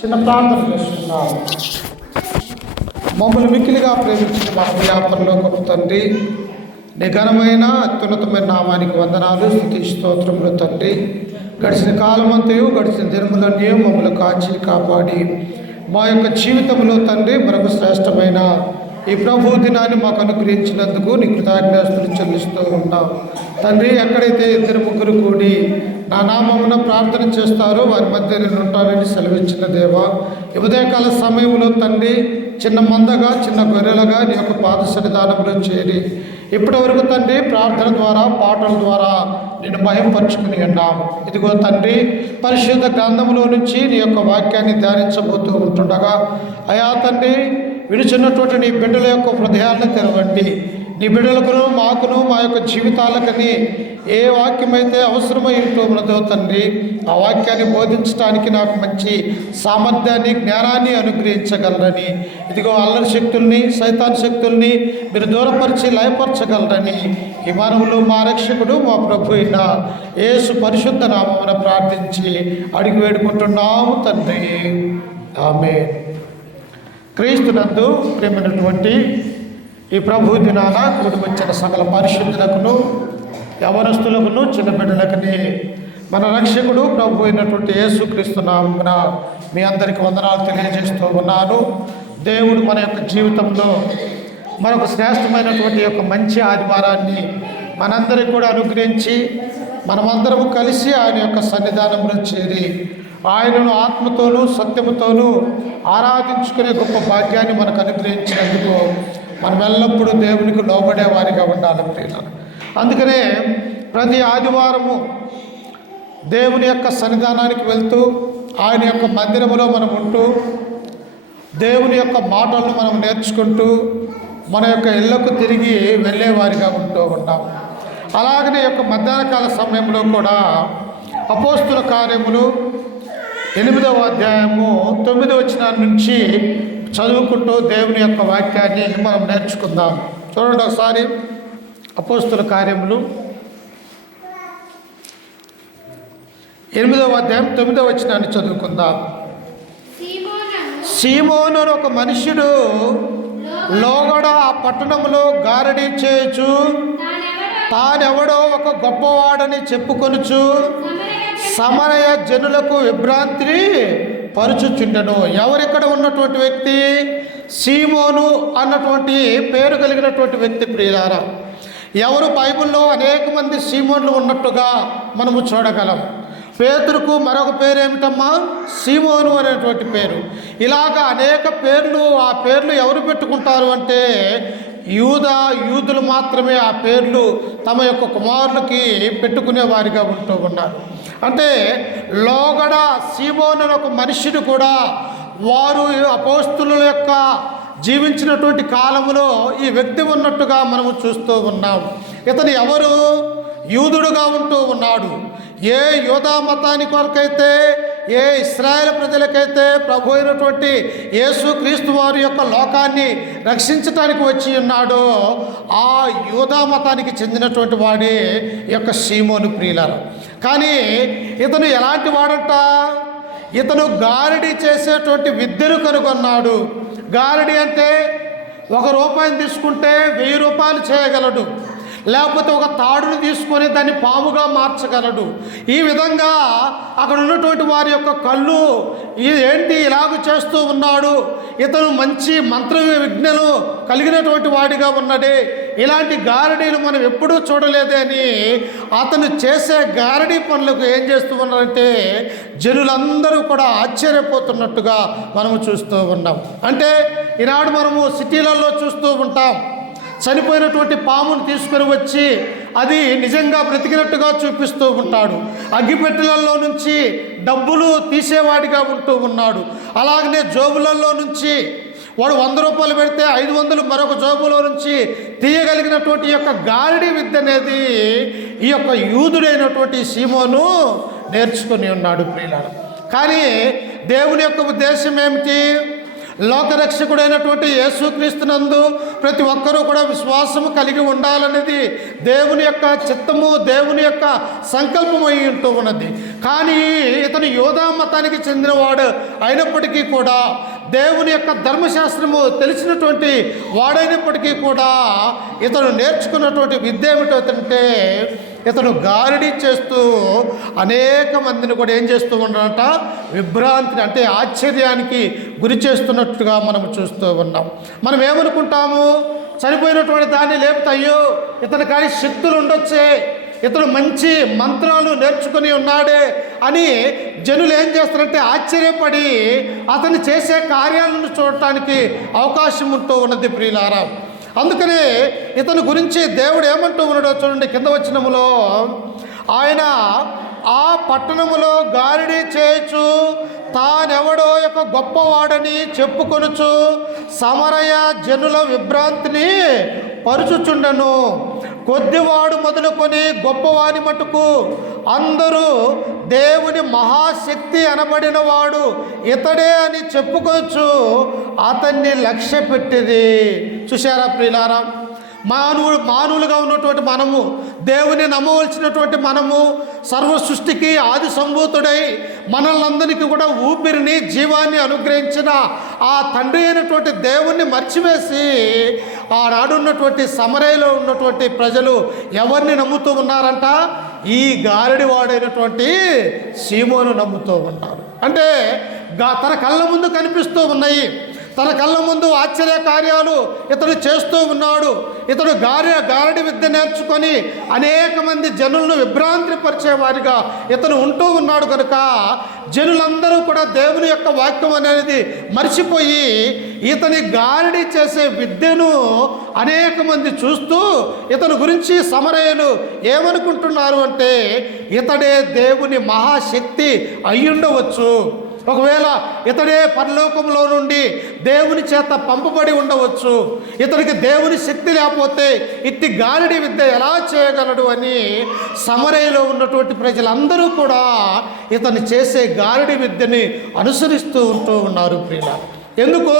చిన్న ప్రార్థన చేస్తున్నాము. మమ్మల్ని మిక్కిలిగా ప్రేమించిన మా వ్యాపారంలో గొప్ప తండ్రి, నీ ఘనమైన అత్యున్నతమైన నామానికి వందనాలు, స్తుతి స్తోత్రములు తండ్రి. గడిచిన కాలమంతయు గడిచిన దినములన్నీ మమ్మల్ని కాచి కాపాడి మా యొక్క జీవితంలో తండ్రి మరొక శ్రేష్టమైన ఈ ప్రభు దినాన్ని మాకు అనుగ్రహించినందుకు నీ కృతజ్ఞతలు చెల్లిస్తూ ఉంటాం తండ్రి. ఎక్కడైతే ఇద్దరు ముగ్గురు కూడి నా నామమున ప్రార్థన చేస్తారో వారి మధ్య నేను ఉంటానని సెలవిచ్చిన దేవా, ఈ ఉదయకాల సమయంలో తండ్రి చిన్న మందగా చిన్న గొర్రెలుగా నీ యొక్క పాద సన్నిధానంలో చేరి ఇప్పటి వరకు తండ్రి ప్రార్థన ద్వారా పాటల ద్వారా నేను భయంపరుచుకుని ఉన్నాము. ఇదిగో తండ్రి, పరిశుద్ధ గ్రంథంలో నుంచి నీ యొక్క వాక్యాన్ని ధ్యానించబోతూ ఉంటుండగా అయా తండ్రి, విడిచినటువంటి నీ బిడ్డల యొక్క హృదయాలను తెరవండి. నీ బిడ్డలకును మాకును మా యొక్క జీవితాలకని ఏ వాక్యమైతే అవసరమై ఉంటుందో తండ్రి, ఆ వాక్యాన్ని బోధించడానికి నాకు మంచి సామర్థ్యాన్ని జ్ఞానాన్ని అనుగ్రహించగలరని, ఇదిగో అల్లరి శక్తుల్ని సైతాన్ శక్తుల్ని మీరు దూరపరిచి లయపరచగలరని ఈ మానవులు మా రక్షకుడు మా ప్రభు అయిన యేసు పరిశుద్ధ నామమున ప్రార్థించి అడిగి వేడుకుంటున్నాము తండ్రి, ఆమేన్. క్రీస్తునందు ప్రేమైనటువంటి ఈ ప్రభు దినాన కూడి వచ్చిన సకల పరిశుద్ధులకును యవనస్తులకును చిన్న బిడ్డలకుని మన రక్షకుడు ప్రభు అయినటువంటి యేసుక్రీస్తు నామమున మీ అందరికీ వందనాలు తెలియజేస్తూ ఉన్నాను. దేవుడు మన యొక్క జీవితంలో మరొక శ్రేష్టమైనటువంటి యొక్క మంచి ఆదివారాన్ని మనందరికీ కూడా అనుగ్రహించి మనమందరము కలిసి ఆయన యొక్క సన్నిధానంలో చేరి ఆయనను ఆత్మతోనూ సత్యముతోనూ ఆరాధించుకునే గొప్ప భాగ్యాన్ని మనకు అనుగ్రహించినందుకు మనం ఎల్లప్పుడూ దేవునికి లోబడే వారిగా ఉండాలి ప్రియులారా. అందుకనే ప్రతి ఆదివారము దేవుని యొక్క సన్నిధానానికి వెళ్తూ ఆయన యొక్క మందిరములో మనం ఉంటూ దేవుని యొక్క మాటలను మనం నేర్చుకుంటూ మన యొక్క ఇళ్లకు తిరిగి వెళ్ళేవారిగా ఉంటూ ఉన్నాం. అలాగనే యొక్క మధ్యాహ్నకాల సమయంలో కూడా అపోస్తుల కార్యములు 8వ అధ్యాయము 9వ వచనం నుంచి చదువుకుంటూ దేవుని యొక్క వాక్యాన్ని మనం నేర్చుకుందాం. చూడండి ఒకసారి, అపోస్తుల కార్యములు 8వ అధ్యాయం 9వ వచనాన్ని చదువుకుందాం. సీమోను అని ఒక మనుష్యుడు లోగడ ఆ పట్టణంలో గారడీ చేయుచు తానెవడో ఒక గొప్పవాడని చెప్పుకొనుచు సమరయ జనులకు విభ్రాంతిని పరుచుచుండెను. ఎవరిక్కడ ఉన్నటువంటి వ్యక్తి? సీమోను అన్నటువంటి పేరు కలిగినటువంటి వ్యక్తి ప్రియులారా. ఎవరు? బైబిల్లో అనేక మంది సీమోన్లు ఉన్నట్టుగా మనము చూడగలం. పేతురుకు మరొక పేరు ఏమిటమ్మా? సీమోను అనేటువంటి పేరు. ఇలాగ అనేక పేర్లు. ఆ పేర్లు ఎవరు పెట్టుకుంటారు అంటే యూదులు మాత్రమే ఆ పేర్లు తమ యొక్క కుమారులకి పెట్టుకునే వారిగా ఉంటూ ఉన్నారు. అంటే లోగడ సీమోను అనే ఒక మనుష్యుడు కూడా వారు అపోస్తుల యొక్క జీవించినటువంటి కాలంలో ఈ వ్యక్తి ఉన్నట్టుగా మనము చూస్తూ ఉన్నాం. ఇతను ఎవరు? యూదుడుగా ఉంటూ ఉన్నాడు. ఏ యూదా మతానికి కొరకైతే, ఏ ఇశ్రాయేల్ ప్రజలకైతే ప్రభు అయినటువంటి యేసుక్రీస్తు వారి యొక్క లోకాన్ని రక్షించటానికి వచ్చి ఉన్నాడో ఆ యూదా మతానికి చెందినటువంటి వాడే యొక్క సీమోను ప్రియులారా. కానీ ఇతను ఎలాంటి వాడంట? ఇతను గారడీ చేసేటువంటి విద్యను కనుగొన్నాడు. గారడీ అంటే ₹1 తీసుకుంటే 1000 రూపాయలు చేయగలడు. లేకపోతే ఒక తాడుని తీసుకొని దాన్ని పాముగా మార్చగలడు. ఈ విధంగా అక్కడ ఉన్నటువంటి వారి యొక్క కళ్ళు ఏంటి ఇలాగ చేస్తూ ఉన్నాడు, ఇతను మంచి మంత్ర విజ్ఞను కలిగినటువంటి వాడిగా ఉన్నాడే, ఇలాంటి గారడీలు మనం ఎప్పుడూ చూడలేదే అని అతను చేసే గారడీ పనులకు ఏం చేస్తూ ఉన్నారంటే జనులందరూ కూడా ఆశ్చర్యపోతున్నట్టుగా మనము చూస్తూ ఉన్నాం. అంటే ఈనాడు మనము సిటీలలో చూస్తూ ఉంటాం, చనిపోయినటువంటి పామును తీసుకొని వచ్చి అది నిజంగా బ్రతికినట్టుగా చూపిస్తూ ఉంటాడు. అగ్గిపెట్టెలలో నుంచి డబ్బులు తీసేవాడిగా ఉంటూ ఉన్నాడు. అలాగనే జోబులలో నుంచి వాడు 100 రూపాయలు పెడితే 500 మరొక జోబులో నుంచి తీయగలిగినటువంటి యొక్క గారడీ విద్య అనేది ఈ యొక్క యూదుడైనటువంటి సీమోను నేర్చుకొని ఉన్నాడు ప్రియులారా. కానీ దేవుని యొక్క ఉద్దేశం ఏమిటి? లోకరక్షకుడైనటువంటి యేసుక్రీస్తునందు ప్రతి ఒక్కరూ కూడా విశ్వాసము కలిగి ఉండాలనేది దేవుని యొక్క చిత్తము, దేవుని యొక్క సంకల్పం అయి ఉంటూ ఉన్నది. కానీ ఇతను యోధా మతానికి చెందినవాడు అయినప్పటికీ కూడా, దేవుని యొక్క ధర్మశాస్త్రము తెలిసినటువంటి వాడైనప్పటికీ కూడా ఇతను నేర్చుకున్నటువంటి విద్య ఏమిటంటే ఇతను గారడీ చేస్తూ అనేక మందిని కూడా ఏం చేస్తూ ఉన్నాడంట, విభ్రాంతిని అంటే ఆశ్చర్యానికి గురి చేస్తున్నట్టుగా మనం చూస్తూ ఉన్నాం. మనం ఏమనుకుంటాము, చనిపోయినటువంటి దాన్ని లేపితే అయ్యో ఇతని కానీ శక్తులు ఉండొచ్చే, ఇతను మంచి మంత్రాలు నేర్చుకుని ఉన్నాడే అని జనులు ఏం చేస్తారంటే ఆశ్చర్యపడి అతను చేసే కార్యాలను చూడటానికి అవకాశం ఉంటూ ఉన్నది ప్రియులారా. అందుకనే ఇతని గురించి దేవుడు ఏమంటూ ఉన్నాడో చూడండి, కింద వచనములో ఆయన ఆ పట్టణములో గారడీ చేయొచ్చు, తానెవడో యొక్క గొప్పవాడని చెప్పుకొనుచు సమరయ జనుల విభ్రాంతిని పరుచుచుండెను. కొద్దివాడు మొదలుకొని గొప్పవాని మటుకు అందరూ దేవుని మహాశక్తి అనబడిన వాడు ఇతడే అని చెప్పుకోవచ్చు అతన్ని లక్ష్య పెట్టింది. చూశారా ప్రియులారా, మానవులుగా ఉన్నటువంటి మనము, దేవుని నమ్మవలసినటువంటి మనము, సర్వ సృష్టికి ఆది సంభూతుడై మనల్నందరికీ కూడా ఊపిరిని జీవాన్ని అనుగ్రహించిన ఆ తండ్రి అయినటువంటి దేవుణ్ణి మర్చివేసి ఆనాడున్నటువంటి సమరయలో ఉన్నటువంటి ప్రజలు ఎవరిని నమ్ముతూ ఉన్నారంట, ఈ గారడి వాడైనటువంటి సీమోను నమ్ముతూ ఉన్నారు. అంటే తన కళ్ళ ముందు కనిపిస్తూ ఉన్నాయి, తన కళ్ళ ముందు ఆశ్చర్య కార్యాలు ఇతడు చేస్తూ ఉన్నాడు. ఇతడు గారడి విద్య నేర్చుకొని అనేక మంది జనులను విభ్రాంతి పరిచేవారిగా ఇతను ఉంటూ ఉన్నాడు కనుక జనులందరూ కూడా దేవుని యొక్క వాక్యం అనేది మర్చిపోయి ఇతని గారడి చేసే విద్యను అనేక మంది చూస్తూ ఇతని గురించి సమరయులు ఏమనుకుంటున్నారు అంటే ఇతడే దేవుని మహాశక్తి అయ్యుండవచ్చు, ఒకవేళ ఇతడే పరలోకంలో నుండి దేవుని చేత పంపబడి ఉండవచ్చు, ఇతనికి దేవుని శక్తి లేకపోతే ఇట్టి గారడి విద్య ఎలా చేయగలడు అని సమరయలో ఉన్నటువంటి ప్రజలందరూ కూడా ఇతను చేసే గారడి విద్యని అనుసరిస్తూ ఉంటూ ఉన్నారు ప్రియుల. ఎందుకు?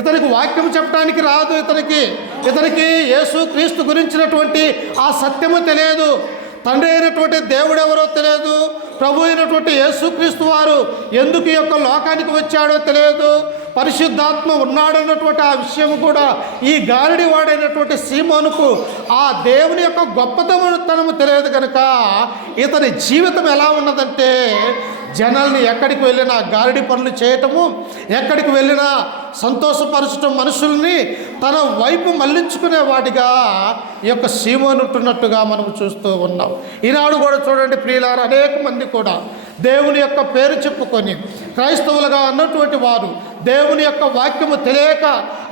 ఇతనికి వాక్యం చెప్పడానికి రాదు, ఇతనికి యేసుక్రీస్తు గురించినటువంటి ఆ సత్యము తెలియదు, తండ్రి అయినటువంటి దేవుడు ఎవరో తెలియదు, ప్రభు అయినటువంటి యేసుక్రీస్తు వారు ఎందుకు ఈ యొక్క లోకానికి వచ్చాడో తెలియదు, పరిశుద్ధాత్మ ఉన్నాడన్నటువంటి ఆ విషయం కూడా ఈ గారడి వాడైనటువంటి సీమోనుకు ఆ దేవుని యొక్క గొప్పతనము తెలియదు కనుక ఇతని జీవితం ఎలా ఉన్నదంటే జనాల్ని ఎక్కడికి వెళ్ళినా గారడి పనులు చేయటము, ఎక్కడికి వెళ్ళినా సంతోషపరచటం, మనుషుల్ని తన వైపు మళ్లించుకునే వాటిగా ఈ యొక్క సీమోను ఉంటున్నట్టుగా మనం చూస్తూ ఉన్నాం. ఈనాడు కూడా చూడండి ప్రియులారా, అనేక మంది కూడా దేవుని యొక్క పేరు చెప్పుకొని క్రైస్తవులుగా అన్నటువంటి వారు దేవుని యొక్క వాక్యము తెలియక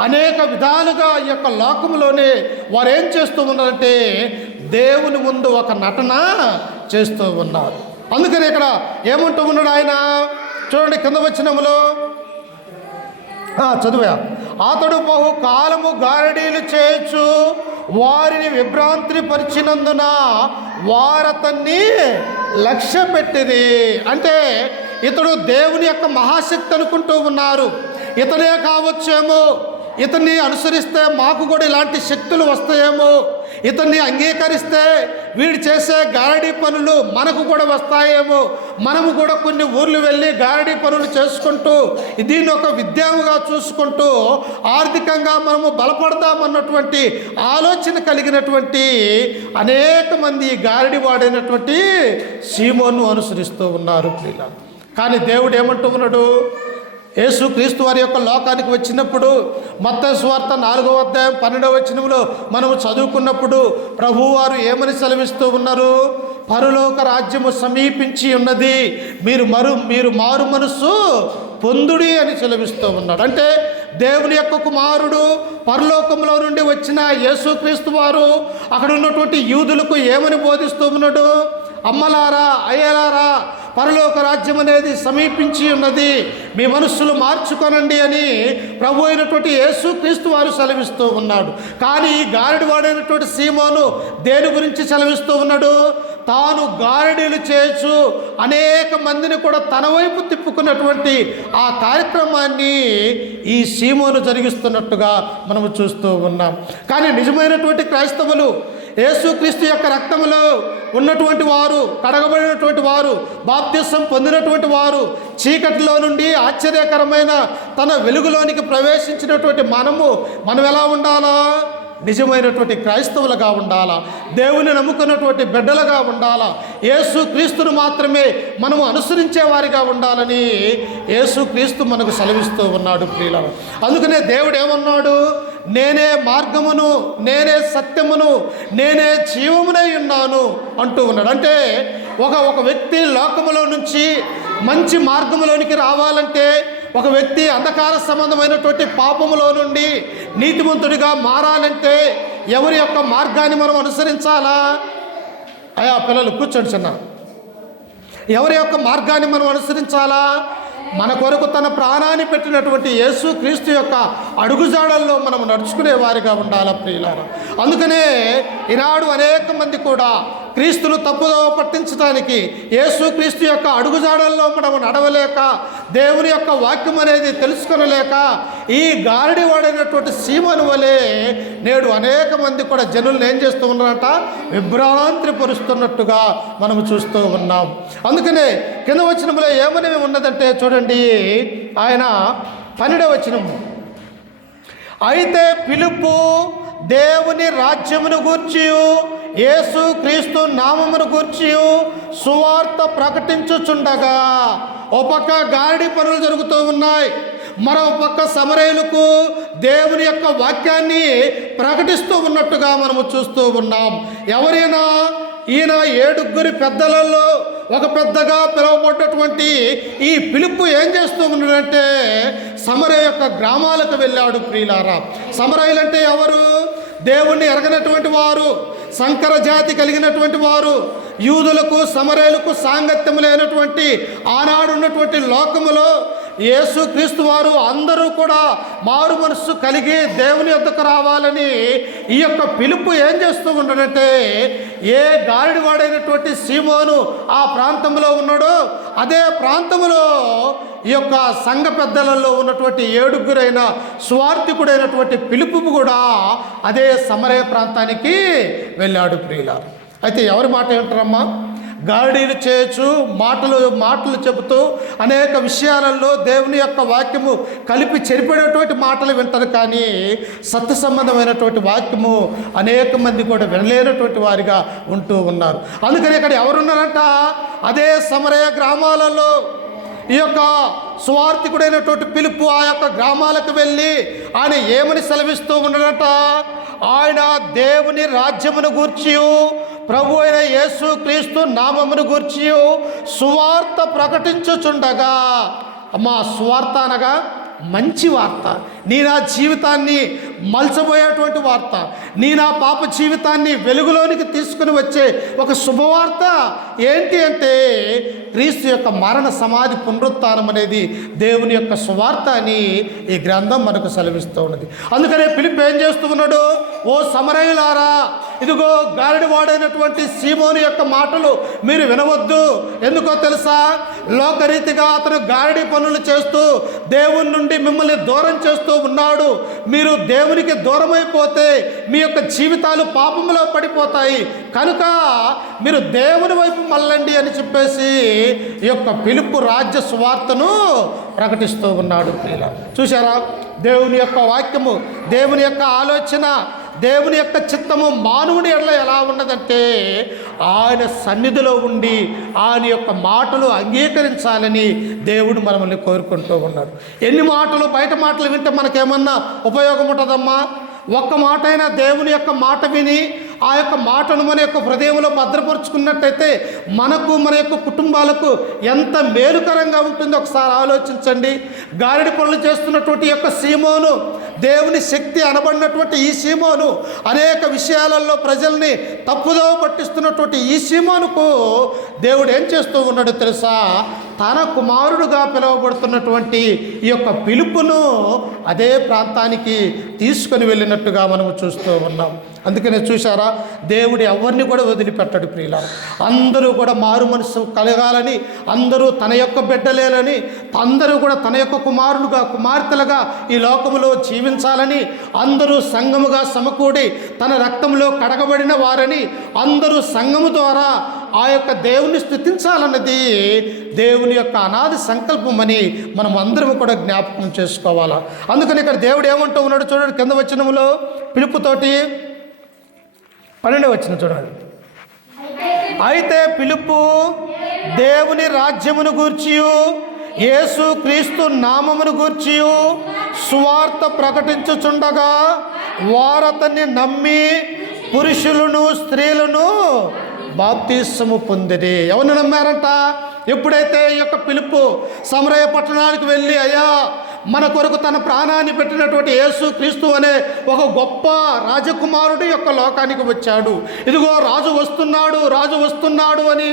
అనేక విధాలుగా ఈ యొక్క లోకంలోనే వారు ఏం చేస్తూ ఉన్నారంటే దేవుని ముందు ఒక నటన చేస్తూ ఉన్నారు. అందుకని ఇక్కడ ఏమంటూ ఉన్నాడు ఆయన, చూడండి కింద వచనములో చదువా, అతడు బహు కాలము గారడీలు చేయొచ్చు, వారిని విభ్రాంతిని పరిచినందున వారతన్ని లక్ష్య పెట్టింది. అంటే ఇతడు దేవుని యొక్క మహాశక్తి అనుకుంటూ ఉన్నారు, ఇతనే కావచ్చేమో, ఇతన్ని అనుసరిస్తే మాకు కూడా ఇలాంటి శక్తులు వస్తాయేమో, ఇతన్ని అంగీకరిస్తే వీడు చేసే గారడీ పనులు మనకు కూడా వస్తాయేమో, మనము కూడా కొన్ని ఊర్లు వెళ్ళి గారడీ పనులు చేసుకుంటూ దీన్ని ఒక విద్యగా చూసుకుంటూ ఆర్థికంగా మనము బలపడదామన్నటువంటి ఆలోచన కలిగినటువంటి అనేక మంది గారడీ వాడైనటువంటి సీమోను అనుసరిస్తూ ఉన్నారు ప్రియుల. కానీ దేవుడు ఏమంటూ ఉన్నాడు, యేసుక్రీస్తు వారి యొక్క లోకానికి వచ్చినప్పుడు మత్తయి సువార్త 4వ అధ్యాయం 12వ వచనంలో మనము చదువుకున్నప్పుడు ప్రభువారు ఏమని సెలవిస్తూ ఉన్నారు, పరలోక రాజ్యము సమీపించి ఉన్నది, మీరు మారు మనస్సు పొందుడి అని సెలవిస్తూ ఉన్నాడు. అంటే దేవుని యొక్క కుమారుడు పరలోకంలో నుండి వచ్చిన యేసుక్రీస్తు వారు అక్కడ ఉన్నటువంటి యూదులకు ఏమని బోధిస్తూ ఉన్నాడు, అమ్మలారా అయ్యలారా పరలోక రాజ్యం అనేది సమీపించి ఉన్నది, మీ మనస్సులు మార్చుకొనండి అని ప్రభు అయినటువంటి యేసుక్రీస్తు వారు సెలవిస్తూ ఉన్నాడు. కానీ ఈ గారడివాడైనటువంటి సీమోను దేని గురించి సెలవిస్తూ ఉన్నాడు? తాను గారడీలు చేయొచ్చు అనేక మందిని కూడా తన వైపు తిప్పుకున్నటువంటి ఆ కార్యక్రమాన్ని ఈ సీమోను జరిగిస్తున్నట్టుగా మనము చూస్తూ ఉన్నాం. కానీ నిజమైనటువంటి క్రైస్తవులు, యేసుక్రీస్తు యొక్క రక్తములో ఉన్నటువంటి వారు, కడగబడినటువంటి వారు, బాప్తిసం పొందినటువంటి వారు, చీకటిలో నుండి ఆశ్చర్యకరమైన తన వెలుగులోనికి ప్రవేశించినటువంటి మనం ఎలా ఉండాలా? నిజమైనటువంటి క్రైస్తవులుగా ఉండాలా, దేవుని నమ్ముకున్నటువంటి బిడ్డలుగా ఉండాలా, యేసుక్రీస్తును మాత్రమే మనము అనుసరించే వారిగా ఉండాలని యేసుక్రీస్తు మనకు సెలవిస్తూ ఉన్నాడు ప్రియులారా. అందుకనే దేవుడు ఏమన్నాడు? నేనే మార్గమును, నేనే సత్యమును, నేనే జీవమునై ఉన్నాను అంటూ ఉన్నాడు. అంటే ఒక వ్యక్తి లోకములో నుంచి మంచి మార్గములోనికి రావాలంటే, ఒక వ్యక్తి అంధకార సంబంధమైనటువంటి పాపములో నుండి నీతిమంతుడిగా మారాలంటే ఎవరి యొక్క మార్గాన్ని మనం అనుసరించాలా? అయ్యా పిల్లలు కూర్చోండి చిన్న. ఎవరి యొక్క మార్గాన్ని మనం అనుసరించాలా? మన కొరకు తన ప్రాణాన్ని పెట్టినటువంటి యేసుక్రీస్తు యొక్క అడుగుజాడల్లో మనం నడుచుకునే వారిగా ఉండాలా ప్రియులారా. అందుకనే ఈనాడు అనేక మంది కూడా క్రీస్తును తప్పుదోవ పట్టించడానికి, యేసుక్రీస్తు యొక్క అడుగుజాడల్లో మనం నడవలేక, దేవుని యొక్క వాక్యం అనేది తెలుసుకొనలేక ఈ గారడి వాడైనటువంటి సీమోను వలె నేడు అనేక మంది కూడా జనులను ఏం చేస్తూ ఉన్నారంట? విభ్రాంతి పరుస్తున్నట్టుగా మనం చూస్తూ ఉన్నాం. అందుకనే కింద వచనంలో ఏమని ఉన్నదంటే చూడండి, ఆయన 12వ వచనము, అయితే ఫిలిప్పు దేవుని రాజ్యమును గూర్చి, యేసుక్రీస్తు నామమును గూర్చి సువార్త ప్రకటించుచుండగా, ఓ పక్క గారడి పనులు జరుగుతూ ఉన్నాయి, మరో పక్క సమరయులకు దేవుని యొక్క వాక్యాన్ని ప్రకటిస్తూ ఉన్నట్టుగా మనము చూస్తూ ఉన్నాం. ఎవరైనా ఈయన 7 పెద్దలలో ఒక పెద్దగా పిలువబడ్డటువంటి ఈ ఫిలిప్పు ఏం చేస్తూ ఉన్నాడంటే సమరయ యొక్క గ్రామాలకు వెళ్ళాడు ప్రియులారా. సమరయులంటే ఎవరు? దేవుణ్ణి ఎరగనటువంటి వారు, సంకర జాతి కలిగినటువంటి వారు, యూదులకు సమరయులకు సాంగత్యం లేనటువంటి ఆనాడు ఉన్నటువంటి లోకములో యేసుక్రీస్తు వారు అందరూ కూడా మారు మనస్సు కలిగి దేవుని యొద్దకు రావాలని ఈ యొక్క ఫిలిప్పు ఏం చేస్తూ ఉన్నాడంటే, ఏ గారడి వాడైనటువంటి సీమోను ఆ ప్రాంతంలో ఉన్నాడో అదే ప్రాంతంలో ఈ యొక్క సంఘ పెద్దలలో ఉన్నటువంటి 7 స్వార్థికుడైనటువంటి ఫిలిప్పు కూడా అదే సమరయ ప్రాంతానికి వెళ్ళాడు ప్రియులారా. అయితే ఎవరి మాట ఏంటారమ్మా? గారడీలు చేయొచ్చు, మాటలు చెబుతూ అనేక విషయాలలో దేవుని యొక్క వాక్యము కలిపి చెరిపేటటువంటి మాటలు వింటారు, కానీ సత్య సంబంధమైనటువంటి వాక్యము అనేక మంది కూడా వినలేనటువంటి వారిగా ఉంటూ ఉన్నారు. అందుకని ఇక్కడ ఎవరున్నారంట? అదే సమరయ గ్రామాలలో ఈ యొక్క సువార్థికుడైనటువంటి ఫిలిప్పు ఆ యొక్క గ్రామాలకు వెళ్ళి ఆయన ఏమని సెలవిస్తూ ఉన్నాడట? ఆయన దేవుని రాజ్యమును గూర్చి, ప్రభు అయిన యేసుక్రీస్తు నామమును గూర్చి సువార్త ప్రకటించుచుండగా. అమ్మా, సువార్త అనగా మంచి వార్త, నీ నా జీవితాన్ని మలచబోయేటువంటి వార్త, నీ నా పాప జీవితాన్ని వెలుగులోనికి తీసుకుని వచ్చే ఒక శుభవార్త ఏంటి అంటే క్రీస్తు యొక్క మరణ సమాధి పునరుత్థానం అనేది దేవుని యొక్క సువార్త అని ఈ గ్రంథం మనకు సెలవిస్తూ ఉన్నది. అందుకనే ఫిలిప్పు ఏం చేస్తూ ఉన్నాడు? ఓ సమరయులారా, ఇదిగో గారడి వాడైనటువంటి సీమోను యొక్క మాటలు మీరు వినవద్దు. ఎందుకో తెలుసా? లోకరీతిగా అతను గారడి పనులు చేస్తూ దేవుని నుండి మిమ్మల్ని దూరం చేస్తూ ఉన్నాడు. మీరు దేవునికి దూరమైపోతే మీ యొక్క జీవితాలు పాపంలో పడిపోతాయి, కనుక మీరు దేవుని వైపు మళ్ళండి అని చెప్పేసి ఈ యొక్క ఫిలిప్పు రాజ్య సువార్తను ప్రకటిస్తూ ఉన్నాడు. చూశారా? దేవుని యొక్క వాక్యము, దేవుని యొక్క ఆలోచన, దేవుని యొక్క చిత్తము మానవుని ఎడల ఎలా ఉన్నదంటే ఆయన సన్నిధిలో ఉండి ఆయన యొక్క మాటలు అంగీకరించాలని దేవుడు మనల్ని కోరుకుంటూ ఉన్నాడు. ఎన్ని మాటలు బయట మాటలు వింటే మనకేమన్నా ఉపయోగం ఉంటుందమ్మా? ఒక్క మాట అయినా దేవుని యొక్క మాట విని ఆ యొక్క మాటను మన యొక్క హృదయంలో భద్రపరుచుకున్నట్టయితే మనకు మన యొక్క కుటుంబాలకు ఎంత మేలుకరంగా ఉంటుందో ఒకసారి ఆలోచించండి. గారిడి పనులు చేస్తున్నటువంటి యొక్క సీమోను, దేవుని శక్తి అనబడినటువంటి ఈ సీమోను, అనేక విషయాలలో ప్రజల్ని తప్పుదోవ పట్టిస్తున్నటువంటి ఈ సీమోనుకు దేవుడు ఏం చేస్తూ ఉన్నాడో తెలుసా? తన కుమారుడుగా పిలువబడుతున్నటువంటి ఈ యొక్క పిలుపును అదే ప్రాంతానికి తీసుకొని వెళ్ళినట్టుగా మనము చూస్తూ ఉన్నాం. అందుకనే చూసారా, దేవుడు ఎవరిని కూడా వదిలిపెట్టడు ప్రియులారా. అందరూ కూడా మారు మనసు కలగాలని, అందరూ తన యొక్క బిడ్డలేలని, అందరూ కూడా తన యొక్క కుమారులుగా కుమార్తెలుగా ఈ లోకములో జీవించాలని, అందరూ సంఘముగా సమకూడి తన రక్తంలో కడగబడిన వారని, అందరూ సంఘము ద్వారా ఆ యొక్క దేవుని స్తుతించాలన్నది దేవుని యొక్క అనాది సంకల్పం అని మనం అందరం కూడా జ్ఞాపకం చేసుకోవాలా. అందుకని ఇక్కడ దేవుడు ఏమంటూ ఉన్నాడు చూడండి, కింద వచనములో పిలుపుతోటి 12వ వచనం చూడండి. అయితే పిలుపు దేవుని రాజ్యమును గూర్చియు యేసు క్రీస్తు నామమును గూర్చియు సువార్త ప్రకటించుచుండగా వారతన్ని నమ్మి పురుషులను స్త్రీలను బాప్తిస్మము పొందిరి. ఎవరిని నమ్మారంట? ఎప్పుడైతే ఈ యొక్క పిలుపు సమరయ పట్టణానికి వెళ్ళి, అయ్యా మన కొరకు తన ప్రాణాన్ని పెట్టినటువంటి యేసు క్రీస్తు అనే ఒక గొప్ప రాజకుమారుడు యొక్క లోకానికి వచ్చాడు, ఇదిగో రాజు వస్తున్నాడు, రాజు వస్తున్నాడు అని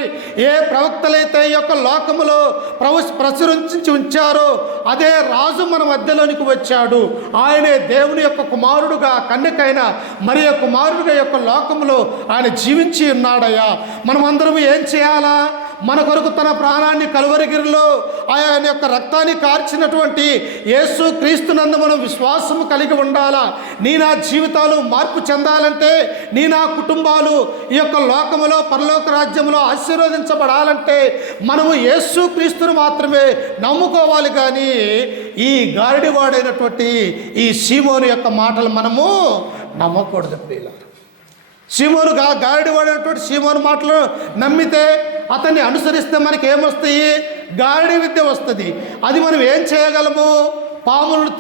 ఏ ప్రవక్తలైతే ఈ యొక్క లోకములో ప్రచురించి ఉంచారో అదే రాజు మన మధ్యలోనికి వచ్చాడు. ఆయనే దేవుని యొక్క కుమారుడుగా, కన్యకైన మరియ కుమారుడుగా యొక్క లోకములో ఆయన జీవించి ఉన్నాడయ్యా. మనమందరం ఏం చేయాలా? మన కొరకు తన ప్రాణాన్ని కలువరిగిరిలో ఆయన యొక్క రక్తాన్ని కార్చినటువంటి యేసు క్రీస్తునందు మనం విశ్వాసము కలిగి ఉండాలా. నీ నా జీవితాలు మార్పు చెందాలంటే, నీ నా కుటుంబాలు ఈ యొక్క లోకములో పరలోక రాజ్యంలో ఆశీర్వదించబడాలంటే మనము యేసు క్రీస్తును మాత్రమే నమ్ముకోవాలి. కానీ ఈ గారడివాడైనటువంటి ఈ సీమోను యొక్క మాటలు మనము నమ్మకూడదు ప్రియులారా. సీమోను గారడివాడైనటువంటి సీమోను మాటలు నమ్మితే, అతన్ని అనుసరిస్తే మనకి ఏమొస్తాయి? గారడి విద్య వస్తుంది. అది మనం ఏం చేయగలము? పాములను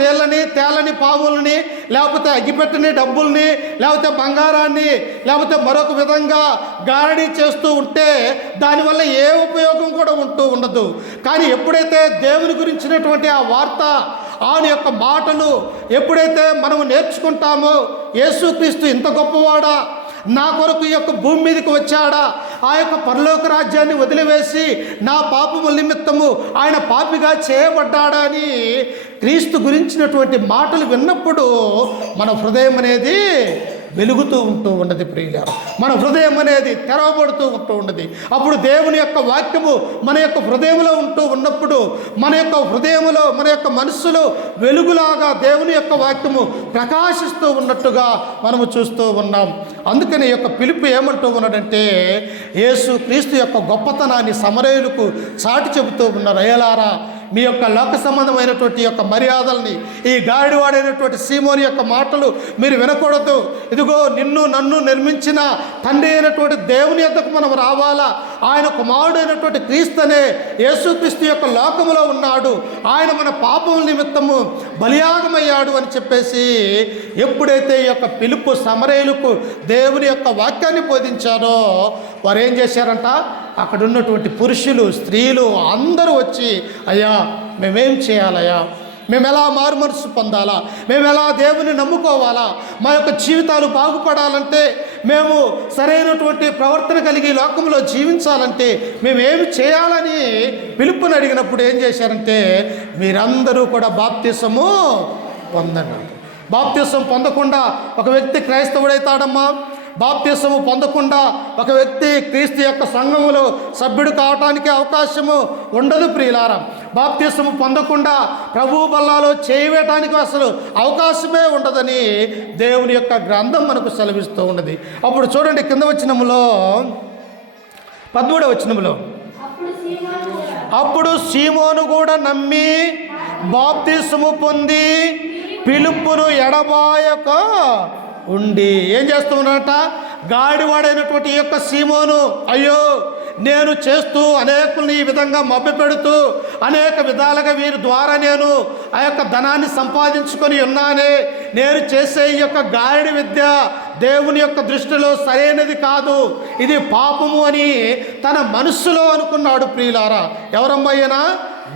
తేలని పాములని, లేకపోతే అగ్గిపెట్టని డబ్బుల్ని, లేకపోతే బంగారాన్ని, లేకపోతే మరొక విధంగా గారడీ చేస్తూ ఉంటే దానివల్ల ఏ ఉపయోగం కూడా ఉండదు. కానీ ఎప్పుడైతే దేవుని గురించినటువంటి ఆ వార్త, ఆయన యొక్క మాటలు ఎప్పుడైతే మనము నేర్చుకుంటామో, యేసుక్రీస్తు ఇంత గొప్పవాడా, నా కొరకు ఈ యొక్క భూమి మీదకి వచ్చాడా, ఆ యొక్క పరలోక రాజ్యాన్ని వదిలివేసి నా పాపముల నిమిత్తము ఆయన పాపిగా చేయబడ్డాడా అని క్రీస్తు గురించినటువంటి మాటలు విన్నప్పుడు మన హృదయం అనేది వెలుగుతూ ఉంటూ ఉన్నది ప్రియులారా. మన హృదయం అనేది తెరవబడుతూ ఉంటూ ఉన్నది. అప్పుడు దేవుని యొక్క వాక్యము మన యొక్క హృదయంలో ఉంటూ ఉన్నప్పుడు మన యొక్క హృదయంలో, మన యొక్క మనస్సులో వెలుగులాగా దేవుని యొక్క వాక్యము ప్రకాశిస్తూ ఉన్నట్టుగా మనము చూస్తూ ఉన్నాం. అందుకని ఈ యొక్క పిలుపు ఏమంటూ ఉన్నాడంటే, యేసు క్రీస్తు యొక్క గొప్పతనాన్ని సమరయులకు చాటి చెబుతూ ఉన్నారు. అయ్యలారా, మీ యొక్క లోక సంబంధమైనటువంటి యొక్క మర్యాదల్ని, ఈ గాడివాడైనటువంటి సీమోని యొక్క మాటలు మీరు వినకూడదు. ఇదిగో నిన్ను నన్ను నిర్మించిన తండ్రి అయినటువంటి దేవుని యొద్దకు మనం రావాలా. ఆయన కుమారుడు అయినటువంటి క్రీస్తు అనే యేసుక్రీస్తు యొక్క లోకములో ఉన్నాడు. ఆయన మన పాపముల నిమిత్తము బలియాగమయ్యాడు అని చెప్పేసి ఎప్పుడైతే ఈ యొక్క పిలుపు సమరయులకు దేవుని యొక్క వాక్యాన్ని బోధించారో, వారు ఏం చేశారంట? అక్కడ ఉన్నటువంటి పురుషులు, స్త్రీలు అందరూ వచ్చి, అయ్యా మేమేం చేయాలయ్యా, మేము ఎలా మారు మనసు పొందాలా, మేము ఎలా దేవుని నమ్ముకోవాలా, మా యొక్క జీవితాలు బాగుపడాలంటే, మేము సరైనటువంటి ప్రవర్తన కలిగి లోకంలో జీవించాలంటే మేమేమి చేయాలని పిలుపుని అడిగినప్పుడు ఏం చేశారంటే, మీరందరూ కూడా బాప్తిసము పొందండి. బాప్తిసం పొందకుండా ఒక వ్యక్తి క్రైస్తవుడైతాడమ్మా. బాప్తిసము పొందకుండా ఒక వ్యక్తి క్రీస్తు యొక్క సంఘములో సభ్యుడు కావటానికి అవకాశము ఉండదు ప్రియులారా. బాప్తిసము పొందకుండా ప్రభు బల్లాలో చేయవేయటానికి అసలు అవకాశమే ఉండదని దేవుని యొక్క గ్రంథం మనకు సెలవిస్తూ ఉన్నది. అప్పుడు చూడండి, కింద వచనములో 13వ వచనములో, అప్పుడు సీమోను కూడా నమ్మి బాప్తిసము పొంది పిలుపును ఎడబాయక ఉండి ఏం చేస్తూ ఉన్నాడట? గాడివాడైనటువంటి ఈ యొక్క సీమోను, అయ్యో నేను చేస్తూ అనేకుల్ని ఈ విధంగా మభ్యపెడుతూ అనేక విధాలుగా వీరి ద్వారా నేను ఆ యొక్క ధనాన్ని సంపాదించుకొని ఉన్నానే, నేను చేసే ఈ యొక్క గారడి విద్య దేవుని యొక్క దృష్టిలో సరైనది కాదు, ఇది పాపము అని తన మనస్సులో అనుకున్నాడు. ప్రియులారా, ఎవరమ్మాయినా?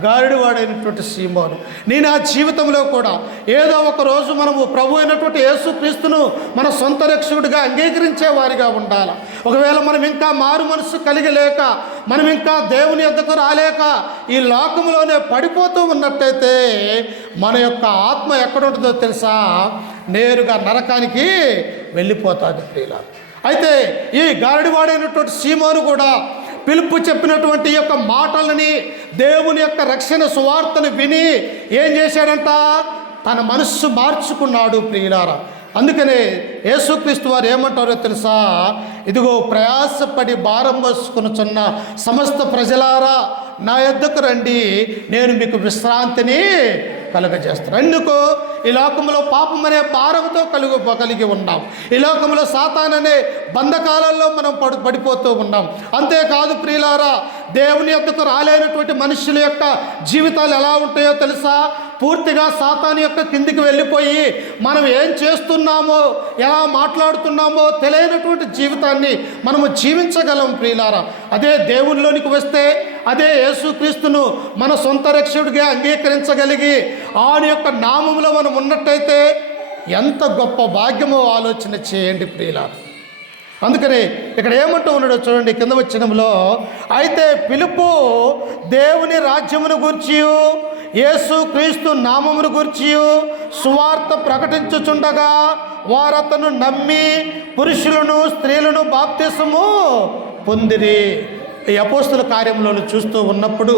గారడివాడైనటువంటి సీమోను. నేను ఆ జీవితంలో కూడా ఏదో ఒక రోజు మనము ప్రభు అయినటువంటి యేసుక్రీస్తును మన సొంత రక్షకుడిగా అంగీకరించే వారిగా ఉండాలి. ఒకవేళ మనం ఇంకా మారు మనసు కలిగలేక, మనం ఇంకా దేవుని యొద్దకు రాలేక ఈ లోకంలోనే పడిపోతూ ఉన్నట్టయితే మన యొక్క ఆత్మ ఎక్కడుంటుందో తెలుసా? నేరుగా నరకానికి వెళ్ళిపోతుంది ప్రియులారా. అయితే ఈ గారడివాడైనటువంటి సీమోను కూడా పిలుపు చెప్పినటువంటి యొక్క మాటలని, దేవుని యొక్క రక్షణ సువార్తను విని ఏం చేశాడంట? తన మనస్సు మార్చుకున్నాడు ప్రియులారా. అందుకనే యేసుక్రీస్తు వారు ఏమంటారో తెలుసా? ఇదిగో ప్రయాసపడి భారం మోసుకొనుచున్న సమస్త ప్రజలారా నా యొద్దకు రండి, నేను మీకు విశ్రాంతిని కలుగజేస్తాను. ఎందుకు? ఈ లోకంలో పాపం అనే భారంతో కలిగి ఉన్నాం. ఈ లోకంలో సాతాను అనే బంధకాలలో మనం పడిపోతూ ఉన్నాం. అంతేకాదు ప్రియులారా, దేవుని యొద్దకు రాలేనటువంటి మనుషుల యొక్క జీవితాలు ఎలా ఉంటాయో తెలుసా? పూర్తిగా సాతాను యొక్క కిందికి వెళ్ళిపోయి మనం ఏం చేస్తున్నామో, ఎలా మాట్లాడుతున్నామో తెలియనటువంటి జీవితాన్ని మనము జీవించగలం ప్రియులారా. అదే దేవునిలోనికి వస్తే, అదే యేసుక్రీస్తును మన సొంత రక్షకుడిగా అంగీకరించగలిగి ఆయన యొక్క నామములో మనం ఉన్నట్టయితే ఎంత గొప్ప భాగ్యమో ఆలోచన చేయండి ప్రియులారా. అందుకని ఇక్కడ ఏమంటూ ఉన్నాడో చూడండి కింద వచనంలో, అయితే పిలుపు దేవుని రాజ్యమును గూర్చి యేసుక్రీస్తు నామమును గూర్చి సువార్త ప్రకటించుచుండగా వారతను నమ్మి పురుషులను స్త్రీలను బాప్తిసము పొందిరి. ఈ అపోస్తుల కార్యంలో చూస్తూ ఉన్నప్పుడు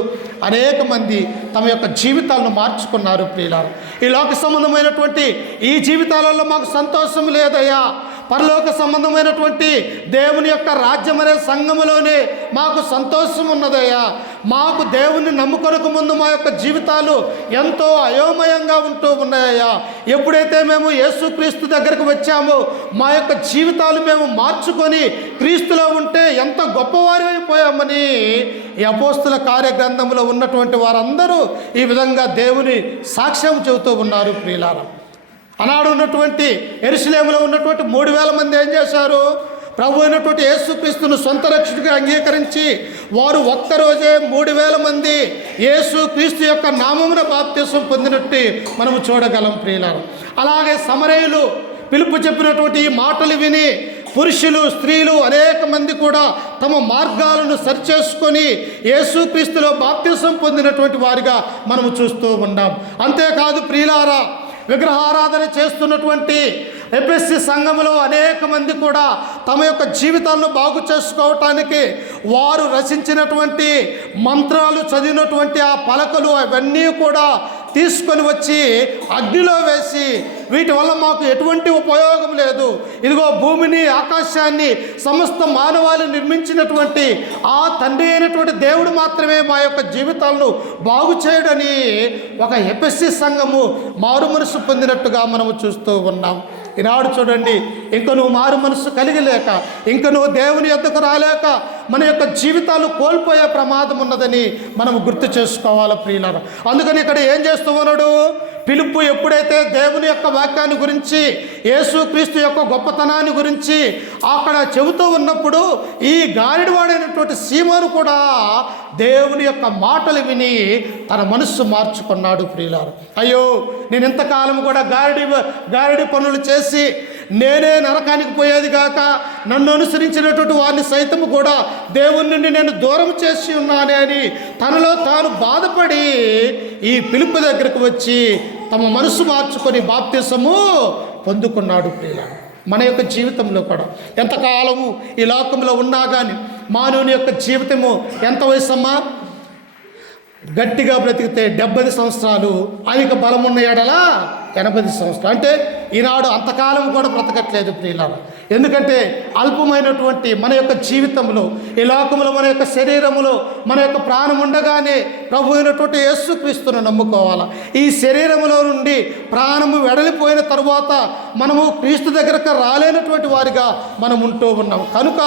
అనేక మంది తమ యొక్క జీవితాలను మార్చుకున్నారు ప్రియులారా. ఈ లోక సంబంధమైనటువంటి ఈ జీవితాలలో మాకు సంతోషం లేదయ్యా, పరలోక సంబంధమైనటువంటి దేవుని యొక్క రాజ్యం అనే సంఘములోనే మాకు సంతోషం ఉన్నదయ్యా, మాకు దేవుని నమ్ముకొనక ముందు మా యొక్క జీవితాలు ఎంతో అయోమయంగా ఉంటూ ఉన్నాయ్యా, ఎప్పుడైతే మేము యేసుక్రీస్తు దగ్గరకు వచ్చామో మా యొక్క జీవితాలు మేము మార్చుకొని క్రీస్తులో ఉంటే ఎంత గొప్పవారు అయిపోయామని ఈ అపోస్తుల కార్యగ్రంథంలో ఉన్నటువంటి వారందరూ ఈ విధంగా దేవుని సాక్ష్యం చెబుతూ ఉన్నారు ప్రియులారా. ఆనాడు ఉన్నటువంటి యెరూషలేములో ఉన్నటువంటి 3000 మంది ఏం చేశారు? ప్రభు అయినటువంటి యేసుక్రీస్తును సొంత రక్షకుడిగా అంగీకరించి వారు ఒక్కరోజే 3000 మంది యేసుక్రీస్తు యొక్క నామమున బాప్తిసం పొందినట్టు మనము చూడగలం ప్రియులారా. అలాగే సమరయులు పిలుపు చెప్పినటువంటి ఈ మాటలు విని పురుషులు స్త్రీలు అనేక మంది కూడా తమ మార్గాలను సరిచేసుకొని యేసుక్రీస్తులో బాప్తిసం పొందినటువంటి వారిగా మనము చూస్తూ ఉన్నాం. అంతేకాదు ప్రియులారా, విగ్రహారాధన చేస్తున్నటువంటి ఎఫెసీ సంఘములో అనేక మంది కూడా తమ యొక్క జీవితాలను బాగు చేసుకోవటానికి వారు రచించినటువంటి మంత్రాలు చదివినటువంటి ఆ పలకలు అవన్నీ కూడా తీసుకొని వచ్చి అగ్నిలో వేసి, వీటి వల్ల మాకు ఎటువంటి ఉపయోగం లేదు, ఇదిగో భూమిని ఆకాశాన్ని సమస్త మానవాళిని నిర్మించినటువంటి ఆ తండ్రి అయినటువంటి దేవుడు మాత్రమే మా యొక్క జీవితాలను బాగు చేయడని ఒక ఎఫెసీ సంఘము మారు మనసు పొందినట్టుగా మనము చూస్తూ ఉన్నాం. ఈనాడు చూడండి, ఇంక నువ్వు మారు మనసు కలిగలేక, ఇంక నువ్వు దేవుని యొద్దకు రాలేక మన యొక్క జీవితాలు కోల్పోయే ప్రమాదం ఉన్నదని మనము గుర్తు చేసుకోవాలి ప్రియులారా. అందుకని ఇక్కడ ఏం చేస్తూ ఉన్నాడు? పిలుపు ఎప్పుడైతే దేవుని యొక్క వాక్యాన్ని గురించి, యేసుక్రీస్తు యొక్క గొప్పతనాన్ని గురించి అక్కడ చెబుతూ ఉన్నప్పుడు ఈ గారడివాడైనటువంటి సీమోను కూడా దేవుని యొక్క మాటలు విని తన మనస్సు మార్చుకున్నాడు ప్రియులారా. అయ్యో, నేను ఇంతకాలం కూడా గారడి పనులు చేసి నేనే నరకానికి పోయేది కాక నన్ను అనుసరించినటువంటి వారిని సైతము కూడా దేవుని నుండి నేను దూరం చేసి ఉన్నానే అని తనలో తాను బాధపడి ఈ పిలుపు దగ్గరకు వచ్చి తమ మనసు మార్చుకొని బాప్తిసము పొందుకున్నాడు ప్రియులారా. మన యొక్క జీవితంలో కూడా ఎంతకాలము ఈ లోకంలో ఉన్నా కానీ మానవుని యొక్క జీవితము ఎంత వయసమ్మా? గట్టిగా బ్రతికితే 70 సంవత్సరాలు, అధిక బలమున్న ఎడల 80 సంవత్సరాలు. అంటే ఈనాడు అంతకాలం కూడా బ్రతకట్లేదు ప్రియులారా. ఎందుకంటే అల్పమైనటువంటి మన యొక్క జీవితంలో, ఈ లోకంలో మన యొక్క శరీరములో మన యొక్క ప్రాణం ఉండగానే ప్రభు అయినటువంటి యేసుక్రీస్తును నమ్ముకోవాలి. ఈ శరీరములో నుండి ప్రాణము వెడలిపోయిన తరువాత మనము క్రీస్తు దగ్గరకు రాలేనటువంటి వారిగా మనం ఉంటూ ఉన్నాం. కనుక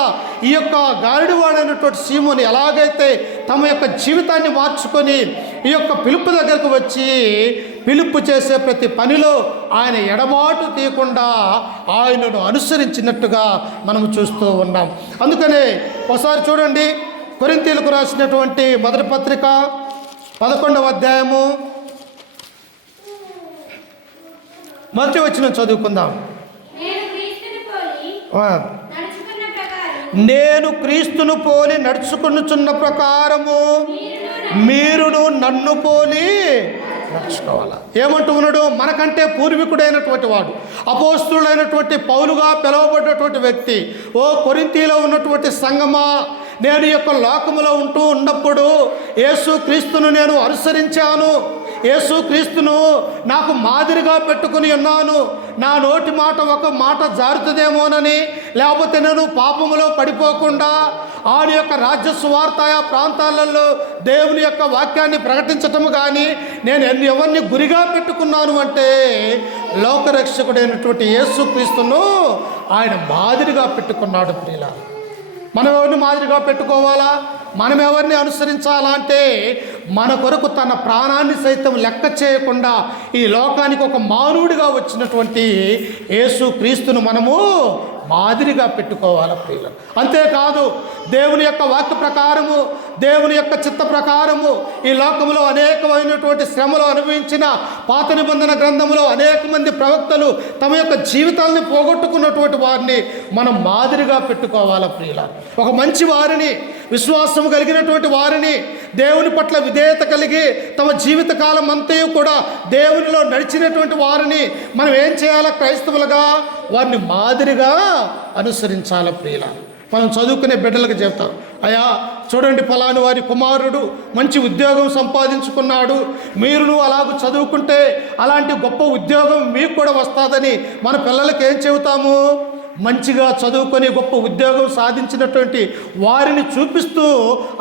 ఈ యొక్క గాడివాడైనటువంటి సీమోని ఎలాగైతే తమ యొక్క జీవితాన్ని మార్చుకొని ఈ యొక్క పిలుపు దగ్గరకు వచ్చి పిలుపు చేసే ప్రతి పనిలో ఆయన ఎడబాటు తీయకుండా ఆయనను అనుసరించినట్టుగా మనము చూస్తూ ఉన్నాం. అందుకనే ఒకసారి చూడండి, కొరింథీయులకు రాసినటువంటి మొదటి పత్రిక 11వ అధ్యాయము మొదటి వచనం చదువుకుందాం. నేను క్రీస్తును పోలి నడుచుకొనుచున్న ప్రకారము మీరును నన్ను పోలి నడుచుకోవాలి. ఏమంటూ ఉన్నాడు? మనకంటే పూర్వీకుడైనటువంటి వాడు, అపోస్తులైనటువంటి పౌలుగా పిలువబడినటువంటి వ్యక్తి, ఓ కొరింథీలో ఉన్నటువంటి సంగమా, నేను ఈ యొక్క లోకములో ఉంటూ ఉన్నప్పుడు యేసు క్రీస్తును నేను అనుసరించాను, యేసు క్రీస్తును నాకు మాదిరిగా పెట్టుకుని ఉన్నాను. నా నోటి మాట ఒక మాట జారుతుందేమోనని, లేకపోతే నేను పాపములో పడిపోకుండా ఆయన యొక్క రాజ్య సువార్త ప్రాంతాలలో దేవుని యొక్క వాక్యాన్ని ప్రకటించటం కానీ నేను ఎవరిని గురిగా పెట్టుకున్నాను అంటే లోకరక్షకుడైనటువంటి యేసు క్రీస్తును ఆయన మాదిరిగా పెట్టుకున్నాడు. ప్రియులారా, మనం ఎవరిని మాదిరిగా పెట్టుకోవాలా? మనం ఎవరిని అనుసరించాలా అంటే మన కొరకు తన ప్రాణాన్ని సైతం లెక్క చేయకుండా ఈ లోకానికి ఒక మానవుడిగా వచ్చినటువంటి యేసు క్రీస్తును మనము మాదిరిగా పెట్టుకోవాలి ప్రియులు. అంతేకాదు, దేవుని యొక్క వాక్య ప్రకారము, దేవుని యొక్క చిత్త ప్రకారము ఈ లోకంలో అనేకమైనటువంటి శ్రమలు అనుభవించిన పాత నిబంధన గ్రంథంలో అనేక మంది ప్రవక్తలు తమ యొక్క జీవితాలను పోగొట్టుకున్నటువంటి వారిని మనం మాదిరిగా పెట్టుకోవాలి ప్రియుల. ఒక మంచి వారిని, విశ్వాసం కలిగినటువంటి వారిని, దేవుని పట్ల విధేయత కలిగి తమ జీవితకాలం అంతయు కూడా దేవునిలో నడిచినటువంటి వారిని మనం ఏం చేయాలి? క్రైస్తవులుగా వారిని మాదిరిగా అనుసరించాలి ప్రియుల. మనం చదువుకునే బిడ్డలకు చెప్తాం, అయ్యా చూడండి ఫలాని వారి కుమారుడు మంచి ఉద్యోగం సంపాదించుకున్నాడు, మీరు అలాగూ చదువుకుంటే అలాంటి గొప్ప ఉద్యోగం మీకు కూడా వస్తుందని మన పిల్లలకి ఏం చెబుతాము? మంచిగా చదువుకొని గొప్ప ఉద్యోగం సాధించినటువంటి వారిని చూపిస్తూ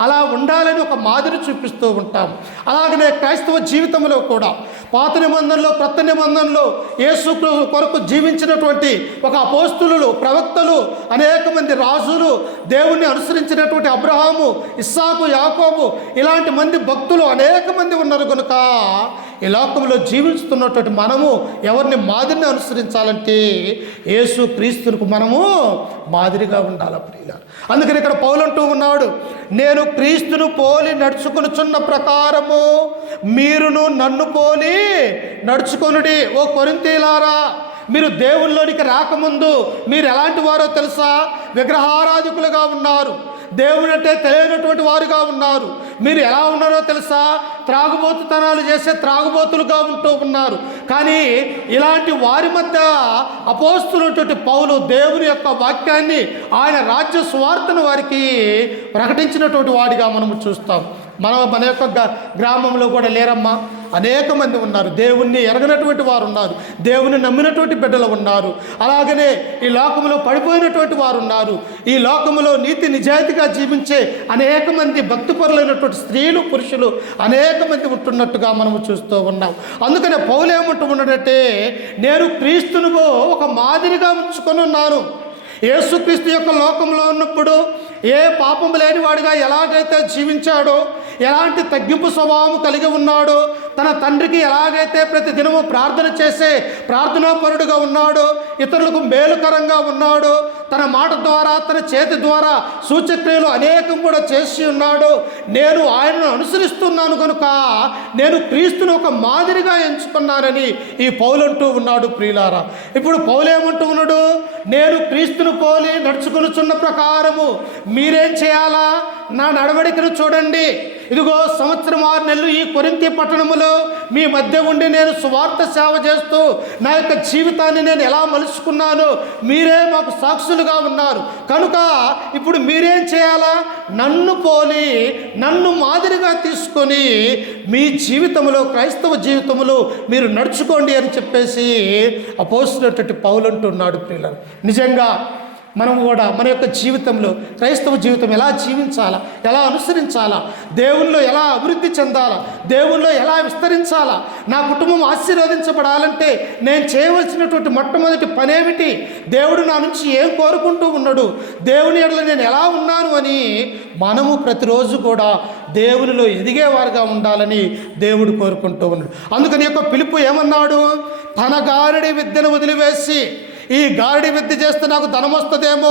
అలా ఉండాలని ఒక మాదిరి చూపిస్తూ ఉంటాం. అలాగనే క్రైస్తవ జీవితంలో కూడా పాత నిబంధనలో, క్రొత్త నిబంధనలో యేసు కొరకు జీవించినటువంటి ఒక అపోస్తులు, ప్రవక్తలు, అనేక మంది రాజులు, దేవుణ్ణి అనుసరించినటువంటి అబ్రహాము, ఇస్సాకు, యాకోబు, ఇలాంటి మంది భక్తులు అనేక మంది ఉన్నారు. కనుక ఈ లోకంలో జీవిస్తున్నటువంటి మనము ఎవరిని మాదిరిని అనుసరించాలంటే యేసు క్రీస్తుకు మనము మాదిరిగా ఉండాలి ప్రియులారా. అందుకని ఇక్కడ పౌలు అంటూ ఉన్నాడు, నేను క్రీస్తును పోలి నడుచుకొనుచున్న ప్రకారము మీరును నన్ను పోలి నడుచుకొనుడి. ఓ కొరింథీయులారా, మీరు దేవునిలోనికి రాకముందు మీరు ఎలాంటి వారో తెలుసా? విగ్రహారాధికులుగా ఉన్నారు, దేవుడు అంటే తెలియనటువంటి వారుగా ఉన్నారు. మీరు ఎలా ఉన్నారో తెలుసా? త్రాగుబోతుతనాలు చేసే త్రాగుబోతులుగా ఉంటూ ఉన్నారు. కానీ ఇలాంటి వారి మధ్య అపోస్తులైనటువంటి పౌలు దేవుని యొక్క వాక్యాన్ని, ఆయన రాజ్య సువార్తను వారికి ప్రకటించినటువంటి వాడిగా మనము చూస్తాం. మన యొక్క గ్రామంలో కూడా లేరమ్మా, అనేక మంది ఉన్నారు, దేవుణ్ణి ఎరగనటువంటి వారు ఉన్నారు, దేవుని నమ్మినటువంటి బిడ్డలు ఉన్నారు. అలాగనే ఈ లోకంలో పడిపోయినటువంటి వారు ఉన్నారు. ఈ లోకంలో నీతి నిజాయితీగా జీవించే అనేక మంది భక్తిపరులైనటువంటి స్త్రీలు, పురుషులు అనేక మంది ఉంటున్నట్టుగా మనము చూస్తూ ఉన్నాం. అందుకనే పౌలు ఏమంటూ ఉన్నాడంటే, నేను క్రీస్తును ఒక మాదిరిగా ఉంచుకొని ఉన్నాను. యేసుక్రీస్తు యొక్క లోకంలో ఉన్నప్పుడు ఏ పాపము లేని వాడిగా ఎలాగైతే జీవించాడో, ఎలాంటి తగ్గింపు స్వభావం కలిగి ఉన్నాడో, తన తండ్రికి ఎలాగైతే ప్రతి దినము ప్రార్థన చేసే ప్రార్థనాపరుడుగా ఉన్నాడో, ఇతరులకు మేలుకరంగా ఉన్నాడో, తన మాట ద్వారా తన చేతి ద్వారా సూచక్రియలు అనేకం కూడా చేసి ఉన్నాడో, నేను ఆయనను అనుసరిస్తున్నాను కనుక నేను క్రీస్తును ఒక మాదిరిగా ఎంచుకున్నానని ఈ పౌలు అంటూ ఉన్నాడు ప్రియులారా. ఇప్పుడు పౌలు ఏమంటూ ఉన్నాడు? నేను క్రీస్తును పోలి నడుచుకొనుచున్న ప్రకారము మీరేం చేయాలా? నా నడవడికను చూడండి. ఇదిగో సంవత్సరం 6 నెలలు ఈ కొరింథీ పట్టణములో మీ మధ్య ఉండి నేను సువార్త సేవ చేస్తూ నా యొక్క జీవితాన్ని నేను ఎలా మలుచుకున్నానో మీరే మాకు సాక్షులుగా ఉన్నారు. కనుక ఇప్పుడు మీరేం చేయాలా? నన్ను పోలి నన్ను మాదిరిగా తీసుకొని మీ జీవితంలో, క్రైస్తవ జీవితంలో మీరు నడుచుకోండి అని చెప్పేసి అపోస్తలుడైనటువంటి పౌలు అంటున్నాడు. ప్రియులారా, నిజంగా మనం కూడా మన యొక్క జీవితంలో క్రైస్తవ జీవితం ఎలా జీవించాలా, ఎలా అనుసరించాలా, దేవుల్లో ఎలా అభివృద్ధి చెందాలా, దేవుల్లో ఎలా విస్తరించాలా, నా కుటుంబం ఆశీర్వదించబడాలంటే నేను చేయవలసినటువంటి మొట్టమొదటి పనేమిటి, దేవుడు నా నుంచి ఏం కోరుకుంటూ ఉన్నాడు, దేవుని ఎడల నేను ఎలా ఉన్నాను అని మనము ప్రతిరోజు కూడా దేవునిలో ఎదిగేవారుగా ఉండాలని దేవుడు కోరుకుంటూ ఉన్నాడు. అందుకని యొక్క పిలుపు ఏమన్నాడు? తన గారడి విద్యను వదిలివేసి, ఈ గారడి విద్య చేస్తే నాకు ధనం వస్తుందేమో,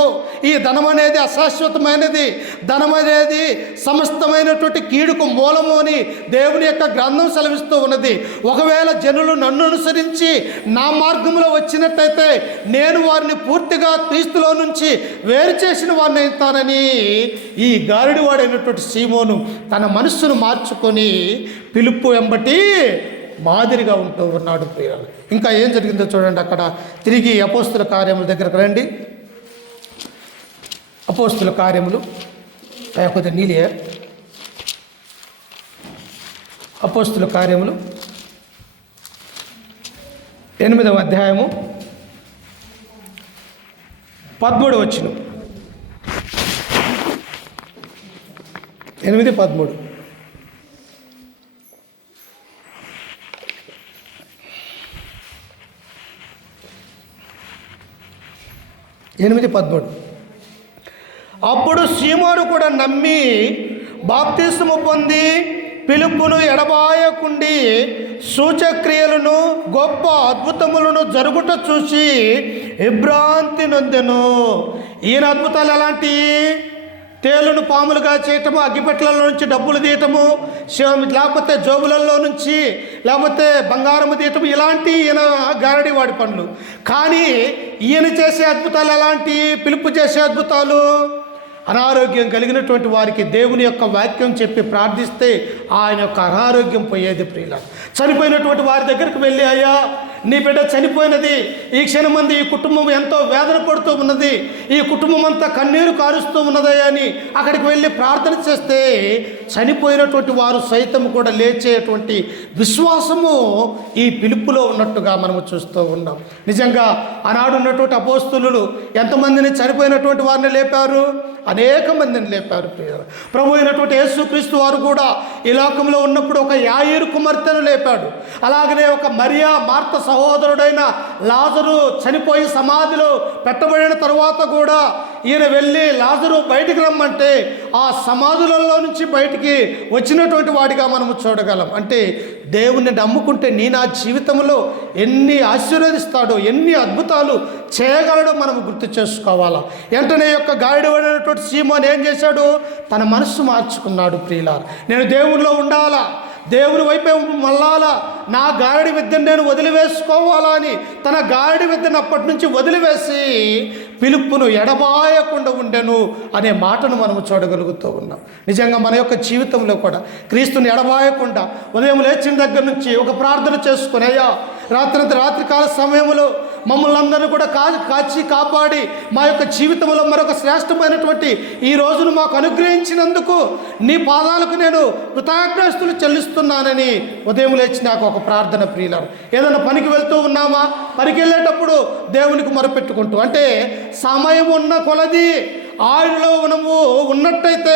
ఈ ధనం అనేది అశాశ్వతమైనది, ధనం అనేది సమస్తమైనటువంటి కీడుకు మూలము అని దేవుని యొక్క గ్రంథం సెలవిస్తూ ఉన్నది. ఒకవేళ జనులు నన్ను అనుసరించి నా మార్గంలో వచ్చినట్టయితే నేను వారిని పూర్తిగా క్రీస్తులో నుంచి వేరు చేసిన వారిని అవుతానని ఈ గారడి వాడైనటువంటి సీమోను తన మనస్సును మార్చుకొని పిలుపు వెంబటి మాదిరిగా ఉంటూ ఉన్నాడు. ప్రియులు, ఇంకా ఏం జరిగిందో చూడండి. అక్కడ తిరిగి అపోస్తుల కార్యముల దగ్గరకు రండి. అపోస్తుల కార్యములు కొద్దిగా నీలే. అపోస్తుల కార్యములు 8వ అధ్యాయము 13 వచనం. 8:13. అప్పుడు సీమోను కూడా నమ్మి బాప్తిస్మము పొంది పిలుపును ఎడబాయకుండి సూచక్రియలను గొప్ప అద్భుతములను జరుగుట చూసి విభ్రాంతి నొందెను. ఈయన అద్భుతాలు ఎలాంటి? తేలును పాములుగా చేయటము, అగ్గిపెట్లలో నుంచి డబ్బులు తీయటము, లేకపోతే జోబులలో నుంచి లేకపోతే బంగారము తీయటము, ఇలాంటి ఈయన గారడి వాడి పనులు. కానీ ఈయన చేసే అద్భుతాలు ఎలాంటి? పిలుపు చేసే అద్భుతాలు. అనారోగ్యం కలిగినటువంటి వారికి దేవుని యొక్క వాక్యం చెప్పి ప్రార్థిస్తే ఆయన యొక్క అనారోగ్యం పోయేది. ప్రియులారా, చనిపోయినటువంటి వారి దగ్గరికి వెళ్ళి, అయ్యా నీ బిడ్డ చనిపోయినది, ఈ క్షణమంది ఈ కుటుంబం ఎంతో వేదన పడుతూ ఉన్నది, ఈ కుటుంబం అంతా కన్నీరు కారుస్తూ ఉన్నదయ్యా అని అక్కడికి వెళ్ళి ప్రార్థన చేస్తే చనిపోయినటువంటి వారు సైతం కూడా లేచేటువంటి విశ్వాసము ఈ పిలుపులో ఉన్నట్టుగా మనము చూస్తూ ఉన్నాం. నిజంగా ఆనాడు ఉన్నటువంటి అపోస్తలులు ఎంతమందిని చనిపోయినటువంటి వారిని లేపారు? అనేక మందిని లేపారు. ప్రభు అయినటువంటి యేసుక్రీస్తు వారు కూడా ఈ లోకంలో ఉన్నప్పుడు ఒక యాయీరు కుమార్తెను లేపాడు. అలాగనే ఒక మరియా మార్త సహోదరుడైన లాజరు చనిపోయి సమాధిలో పెట్టబడిన తరువాత కూడా ఈయన వెళ్ళి లాజరు బయటికి రమ్మంటే ఆ సమాధులలో నుంచి బయటికి వచ్చినటువంటి వాడిగా మనము చూడగలం. అంటే దేవుణ్ణి నమ్ముకుంటే నీ నా జీవితంలో ఎన్ని ఆశీర్వదిస్తాడో, ఎన్ని అద్భుతాలు చేయగలడో మనం గుర్తు చేసుకోవాలా. వెంటనే యొక్క గాయడబడినటువంటి సీమోను ఏం చేశాడు? తన మనస్సు మార్చుకున్నాడు. ప్రియులారా, నేను దేవునిలో ఉండాలా, దేవుని వైపే మళ్ళాలా, నా గారడి విద్యను నేను వదిలివేసుకోవాలా అని తన గారడి విద్యను అప్పటి నుంచి వదిలివేసి పిలుపును ఎడబాయకుండా ఉండెను అనే మాటను మనము చూడగలుగుతూ ఉన్నాం. నిజంగా మన యొక్క జీవితంలో కూడా క్రీస్తుని ఎడబాయకుండా ఉదయం లేచిన దగ్గర నుంచి ఒక ప్రార్థన చేసుకుని, అయ్యా రాత్రికాల సమయంలో మమ్మల్ని అందరినీ కూడా కాచి కాపాడి మా యొక్క జీవితంలో మరొక శ్రేష్టమైనటువంటి ఈ రోజును మాకు అనుగ్రహించినందుకు నీ పాదాలకు నేను కృతజ్ఞతలు చెల్లిస్తున్నానని ఉదయం లేచి నాకు ఒక ప్రార్థన. ప్రియులారా, ఏదైనా పనికి వెళ్తూ ఉన్నామా, పనికి వెళ్ళేటప్పుడు దేవునికి మొరపెట్టుకుంటూ, అంటే సమయం ఉన్న కొలది ఆయనలో మనము ఉన్నట్టయితే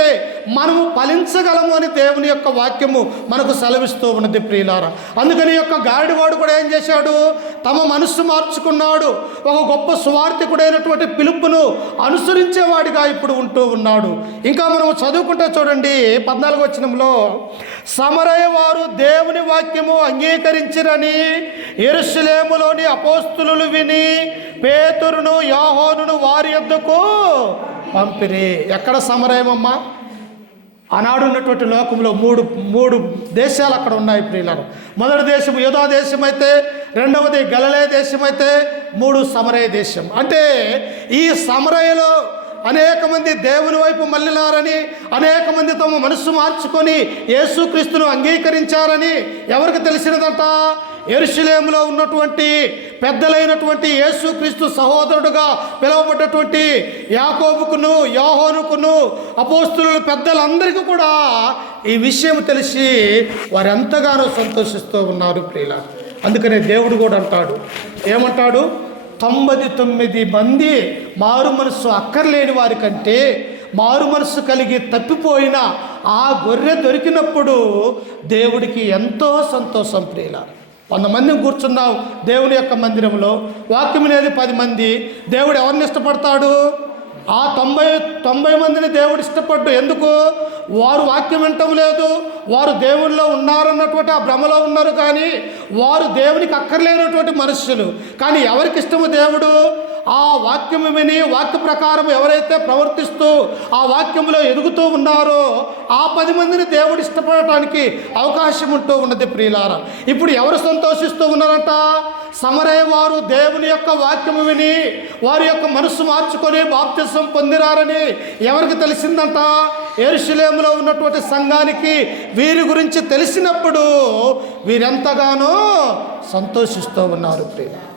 మనము ఫలించగలము అని దేవుని యొక్క వాక్యము మనకు సెలవిస్తూ ఉన్నది. ప్రియులారా, అందుకని యొక్క గాడివాడు కూడా ఏం చేశాడు? తమ మనస్సు మార్చుకున్నాడు. ఒక గొప్ప సువార్థికుడైనటువంటి పిలుపును అనుసరించేవాడిగా ఇప్పుడు ఉంటూ ఉన్నాడు. ఇంకా మనము చదువుకుంటే చూడండి 14వ వచనంలో, సమరయ వారు దేవుని వాక్యము అంగీకరించిరని యెరూషలేములోని అపోస్తలులు విని పేతురును యోహానును వారి యొద్దకు పంపిరి. ఎక్కడ సమరయమమ్మా? ఆనాడు ఉన్నటువంటి లోకంలో మూడు దేశాలు అక్కడ ఉన్నాయి. ప్రియులారా, మొదటి దేశం యూదా దేశం అయితే, రెండవది గలిలయ దేశం అయితే, 3 సమరయ దేశం. అంటే ఈ సమరయలో అనేక మంది దేవుని వైపు మళ్ళినారని, అనేక మంది తమ మనస్సు మార్చుకొని యేసుక్రీస్తును అంగీకరించారని ఎవరికి తెలిసినదంట? యెరూషలేములో ఉన్నటువంటి పెద్దలైనటువంటి యేసుక్రీస్తు సహోదరుడుగా పిలువబడ్డటువంటి యాకోబుకును, యోహానుకును, అపోస్తలుల పెద్దలందరికీ కూడా ఈ విషయం తెలిసి వారు ఎంతగానో సంతోషిస్తూ ఉన్నారు ప్రియులారా. అందుకనే దేవుడు కూడా అంటాడు, ఏమంటాడు? 99 మంది మారు మనస్సు అక్కర్లేని వారి కంటే మారు మనస్సు కలిగి తప్పిపోయిన ఆ గొర్రె దొరికినప్పుడు దేవుడికి ఎంతో సంతోషం ప్రియులారా. 100 మందిని కూర్చున్నాం దేవుని యొక్క మందిరంలో, వాక్యం అనేది 10 మంది. దేవుడు ఎవరిని ఇష్టపడతాడు? ఆ 90 మందిని దేవుడు ఇష్టపడ్డు. ఎందుకు? వారు వాక్యం వినటం లేదు, వారు దేవునిలో ఉన్నారన్నటువంటి ఆ భ్రమలో ఉన్నారు, కానీ వారు దేవునికి అక్కర్లేనటువంటి మనుష్యులు. కానీ ఎవరికి ఇష్టము దేవుడు? ఆ వాక్యము విని వాక్య ప్రకారం ఎవరైతే ప్రవర్తిస్తూ ఆ వాక్యంలో ఎదుగుతూ ఉన్నారో ఆ 10 మందిని దేవుడు ఇష్టపడటానికి అవకాశం ఉంటూ ఉన్నది ప్రియులారా. ఇప్పుడు ఎవరు సంతోషిస్తూ ఉన్నారంట? సమరయ వారు దేవుని యొక్క వాక్యము విని వారి యొక్క మనస్సు మార్చుకొని బాప్తిసం పొందినారని ఎవరికి తెలిసిందంట? యెరూషలేములో ఉన్నటువంటి సంఘానికి వీరి గురించి తెలిసినప్పుడు వీరెంతగానో సంతోషిస్తూ ఉన్నారు ప్రియులారా.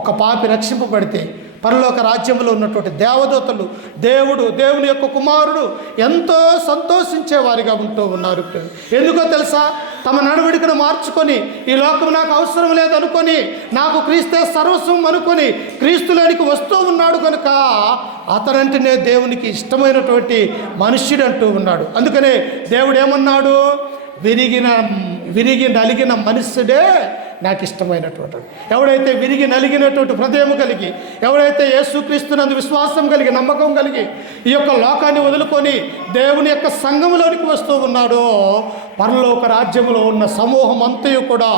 ఒక పాపి రక్షింపబడితే పరలోక రాజ్యంలో ఉన్నటువంటి దేవదూతలు, దేవుని యొక్క కుమారుడు ఎంతో సంతోషించేవారిగా ఉంటూ ఉన్నారు. ఎందుకో తెలుసా? తమ నడవడికను మార్చుకొని ఈ లోకం నాకు అవసరం లేదనుకొని, నాకు క్రీస్తే సర్వస్వం అనుకొని క్రీస్తులోనికి వస్తూ ఉన్నాడు కనుక అతనంటేనే దేవునికి ఇష్టమైనటువంటి మనుష్యుడు అంటూ ఉన్నాడు. అందుకనే దేవుడు ఏమన్నాడు? విరిగి నలిగిన మనుష్యుడే నాకు ఇష్టమైనటువంటి. ఎవడైతే విరిగి నలిగినటువంటి హృదయం కలిగి, ఎవడైతే యేసుక్రీస్తునందు విశ్వాసం కలిగి, నమ్మకం కలిగి ఈ యొక్క లోకాన్ని వదులుకొని దేవుని యొక్క సంఘంలోనికి వస్తూ ఉన్నాడో పరలోక రాజ్యంలో ఉన్న సమూహం అంతయు కూడా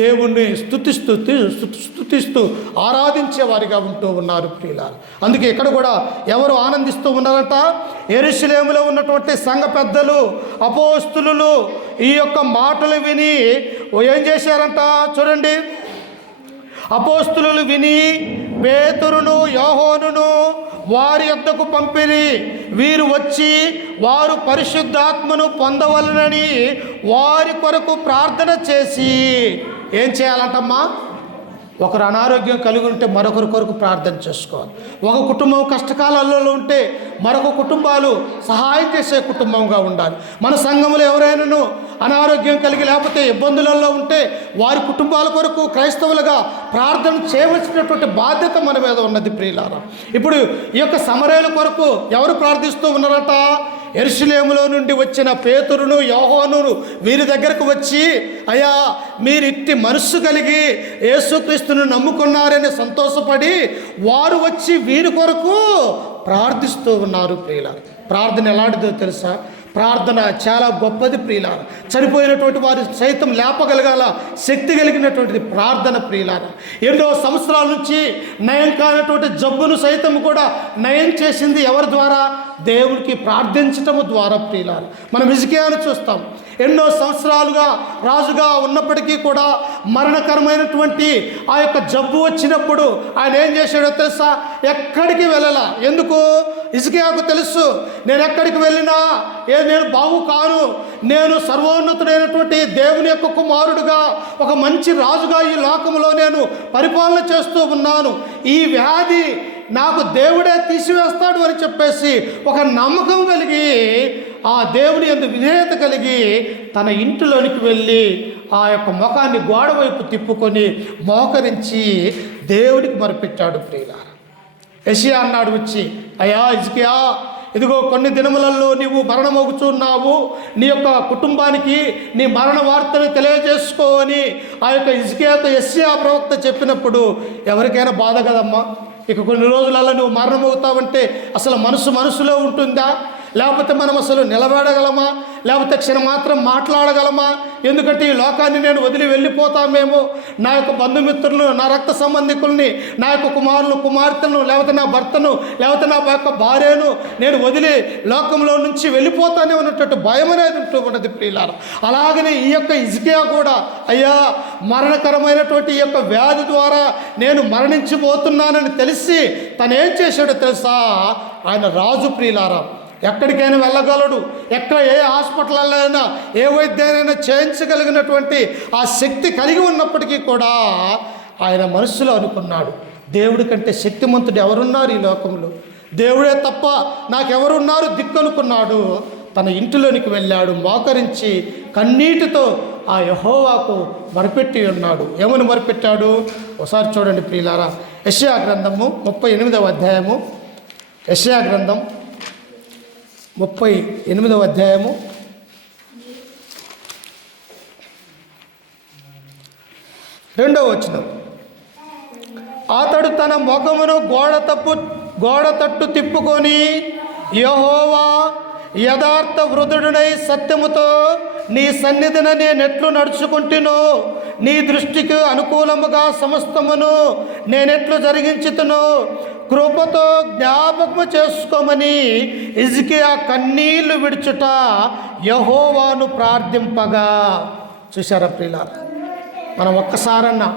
దేవుణ్ణి స్తుతిస్తూ ఆరాధించే వారిగా ఉంటూ ఉన్నారు ప్రియులారా. అందుకే ఇక్కడ కూడా ఎవరు ఆనందిస్తూ ఉన్నారంట? యెరూషలేములో ఉన్నటువంటి సంఘ పెద్దలు, అపోస్తలులు ఈ యొక్క మాటలు విని ఏం చేశారంట? చూడండి, అపోస్తలులు విని పేతురును, యోహానును వారి యొద్దకు పంపిరి. వీరు వచ్చి వారు పరిశుద్ధాత్మను పొందవలనని వారి కొరకు ప్రార్థన చేసి ఏం చేయాలంటమ్మా? ఒకరు అనారోగ్యం కలిగి ఉంటే మరొకరి కొరకు ప్రార్థన చేసుకోవాలి. ఒక కుటుంబం కష్టకాలాల్లో ఉంటే మరొక కుటుంబాలు సహాయం చేసే కుటుంబంగా ఉండాలి. మన సంఘంలో ఎవరైనాను అనారోగ్యం కలిగి లేకపోతే ఇబ్బందులలో ఉంటే వారి కుటుంబాల కొరకు క్రైస్తవులుగా ప్రార్థన చేయవలసినటువంటి బాధ్యత మన మీద ఉన్నది ప్రియులారా. ఇప్పుడు ఈ యొక్క సమరయుల కొరకు ఎవరు ప్రార్థిస్తూ ఉన్నారట? యెరూషలేములో నుండి వచ్చిన పేతురును, యోహానును వీరి దగ్గరకు వచ్చి, అయ్యా మీరు ఇట్టి మనస్సు కలిగి యేసుక్రీస్తును నమ్ముకున్నారని సంతోషపడి వారు వచ్చి వీరి కొరకు ప్రార్థిస్తూ ఉన్నారు ప్రియులారా. ప్రార్థన ఎలాంటిదో తెలుసా? ప్రార్థన చాలా గొప్పది ప్రియులారా. చనిపోయినటువంటి వారి సైతం లేపగలగాల శక్తి కలిగినటువంటిది ప్రార్థన ప్రియులారా. ఎన్నో సంవత్సరాల నుంచి నయం కానటువంటి జబ్బును సైతం కూడా నయం చేసింది ఎవరి ద్వారా? దేవునికి ప్రార్థించటము ద్వారా ప్రియులారా. మనం హిజ్కియాను చూస్తాం. ఎన్నో సంవత్సరాలుగా రాజుగా ఉన్నప్పటికీ కూడా మరణకరమైనటువంటి ఆ యొక్క జబ్బు వచ్చినప్పుడు ఆయన ఏం చేశాడో తెలుసా? ఎక్కడికి వెళ్ళాలా. ఎందుకు? హిజ్కియాకు తెలుసు, నేను ఎక్కడికి వెళ్ళినా నేను బాగు కాను, నేను సర్వోన్నతుడైనటువంటి దేవుని యొక్క కుమారుడుగా ఒక మంచి రాజుగా ఈ లోకంలో నేను పరిపాలన చేస్తూ ఉన్నాను. ఈ వ్యాధి నాకు దేవుడే తీసివేస్తాడు అని చెప్పేసి ఒక నమ్మకం కలిగి ఆ దేవుని యందు విధేయత కలిగి తన ఇంటిలోనికి వెళ్ళి ఆ యొక్క ముఖాన్ని గోడ వైపు తిప్పుకొని మోకరించి దేవుడికి మొరపెట్టాడు ప్రియులారా. యెషయా అన్నాడు వచ్చి, అయ్యా హిజ్కియా, ఇదిగో కొన్ని దినములలో నీవు మరణమవుతున్నావు, నీ యొక్క కుటుంబానికి నీ మరణ వార్తను తెలియజేసుకో అని ఆ యొక్క హిజ్కియాతో యెషయా ప్రవక్త చెప్పినప్పుడు ఎవరికైనా బాధ కదమ్మా? ఇక కొన్ని రోజులలో నువ్వు మరణమవుతావంటే అసలు మనసులో ఉంటుందా? లేకపోతే మనం అసలు నిలబడగలమా? లేకపోతే క్షణమాత్రం మాట్లాడగలమా? ఎందుకంటే ఈ లోకాన్ని నేను వదిలి వెళ్ళిపోతామేమో, నా యొక్క బంధుమిత్రులను, నా రక్త సంబంధికుల్ని, నా యొక్క కుమారులు కుమార్తెలను, లేకపోతే నా భర్తను, లేకపోతే నా యొక్క భార్యను నేను వదిలి లోకంలో నుంచి వెళ్ళిపోతానే ఉన్నటువంటి భయం అనేది ఉంటూ ఉన్నది ప్రియులారా. అలాగనే ఈ యొక్క హిజ్కియా కూడా, అయ్యా మరణకరమైనటువంటి ఈ యొక్క వ్యాధి ద్వారా నేను మరణించిపోతున్నానని తెలిసి తను ఏం చేశాడో తెలుసా? ఆయన రాజు ప్రియులారా, ఎక్కడికైనా వెళ్ళగలడు, ఏ హాస్పిటల్లో అయినా ఏ వైద్యానైనా చేయించగలిగినటువంటి ఆ శక్తి కలిగి ఉన్నప్పటికీ కూడా ఆయన మనసులో అనుకున్నాడు, దేవుడి కంటే శక్తిమంతుడు ఎవరున్నారు ఈ లోకంలో? దేవుడే తప్ప నాకెవరున్నారు దిక్కు అనుకున్నాడు. తన ఇంటిలోనికి వెళ్ళాడు, మోకరించి కన్నీటితో ఆ యెహోవాకు మొరపెట్టి ఉన్నాడు. ఏమని మొరపెట్టాడు? ఒకసారి చూడండి ప్రియులారా, యెషయా గ్రంథము 38వ అధ్యాయము, యెషయా గ్రంథం 38వ అధ్యాయము 2వ వచనం. అతడు తన ముఖమును గోడ తట్టు తిప్పుకొని, యెహోవా యథార్థ వృద్ధుడై సత్యముతో నీ సన్నిధిన నేనెట్లు నడుచుకుంటునో, నీ దృష్టికి అనుకూలముగా సమస్తమును నేనెట్లు జరిగించుతునో కృపతో జ్ఞాపకము చేసుకోమని హిజ్కియా కన్నీళ్లు విడుచుట యెహోవాను ప్రార్థింపగా. చూశారా ప్రియులారా, మనం ఒక్కసారన్నా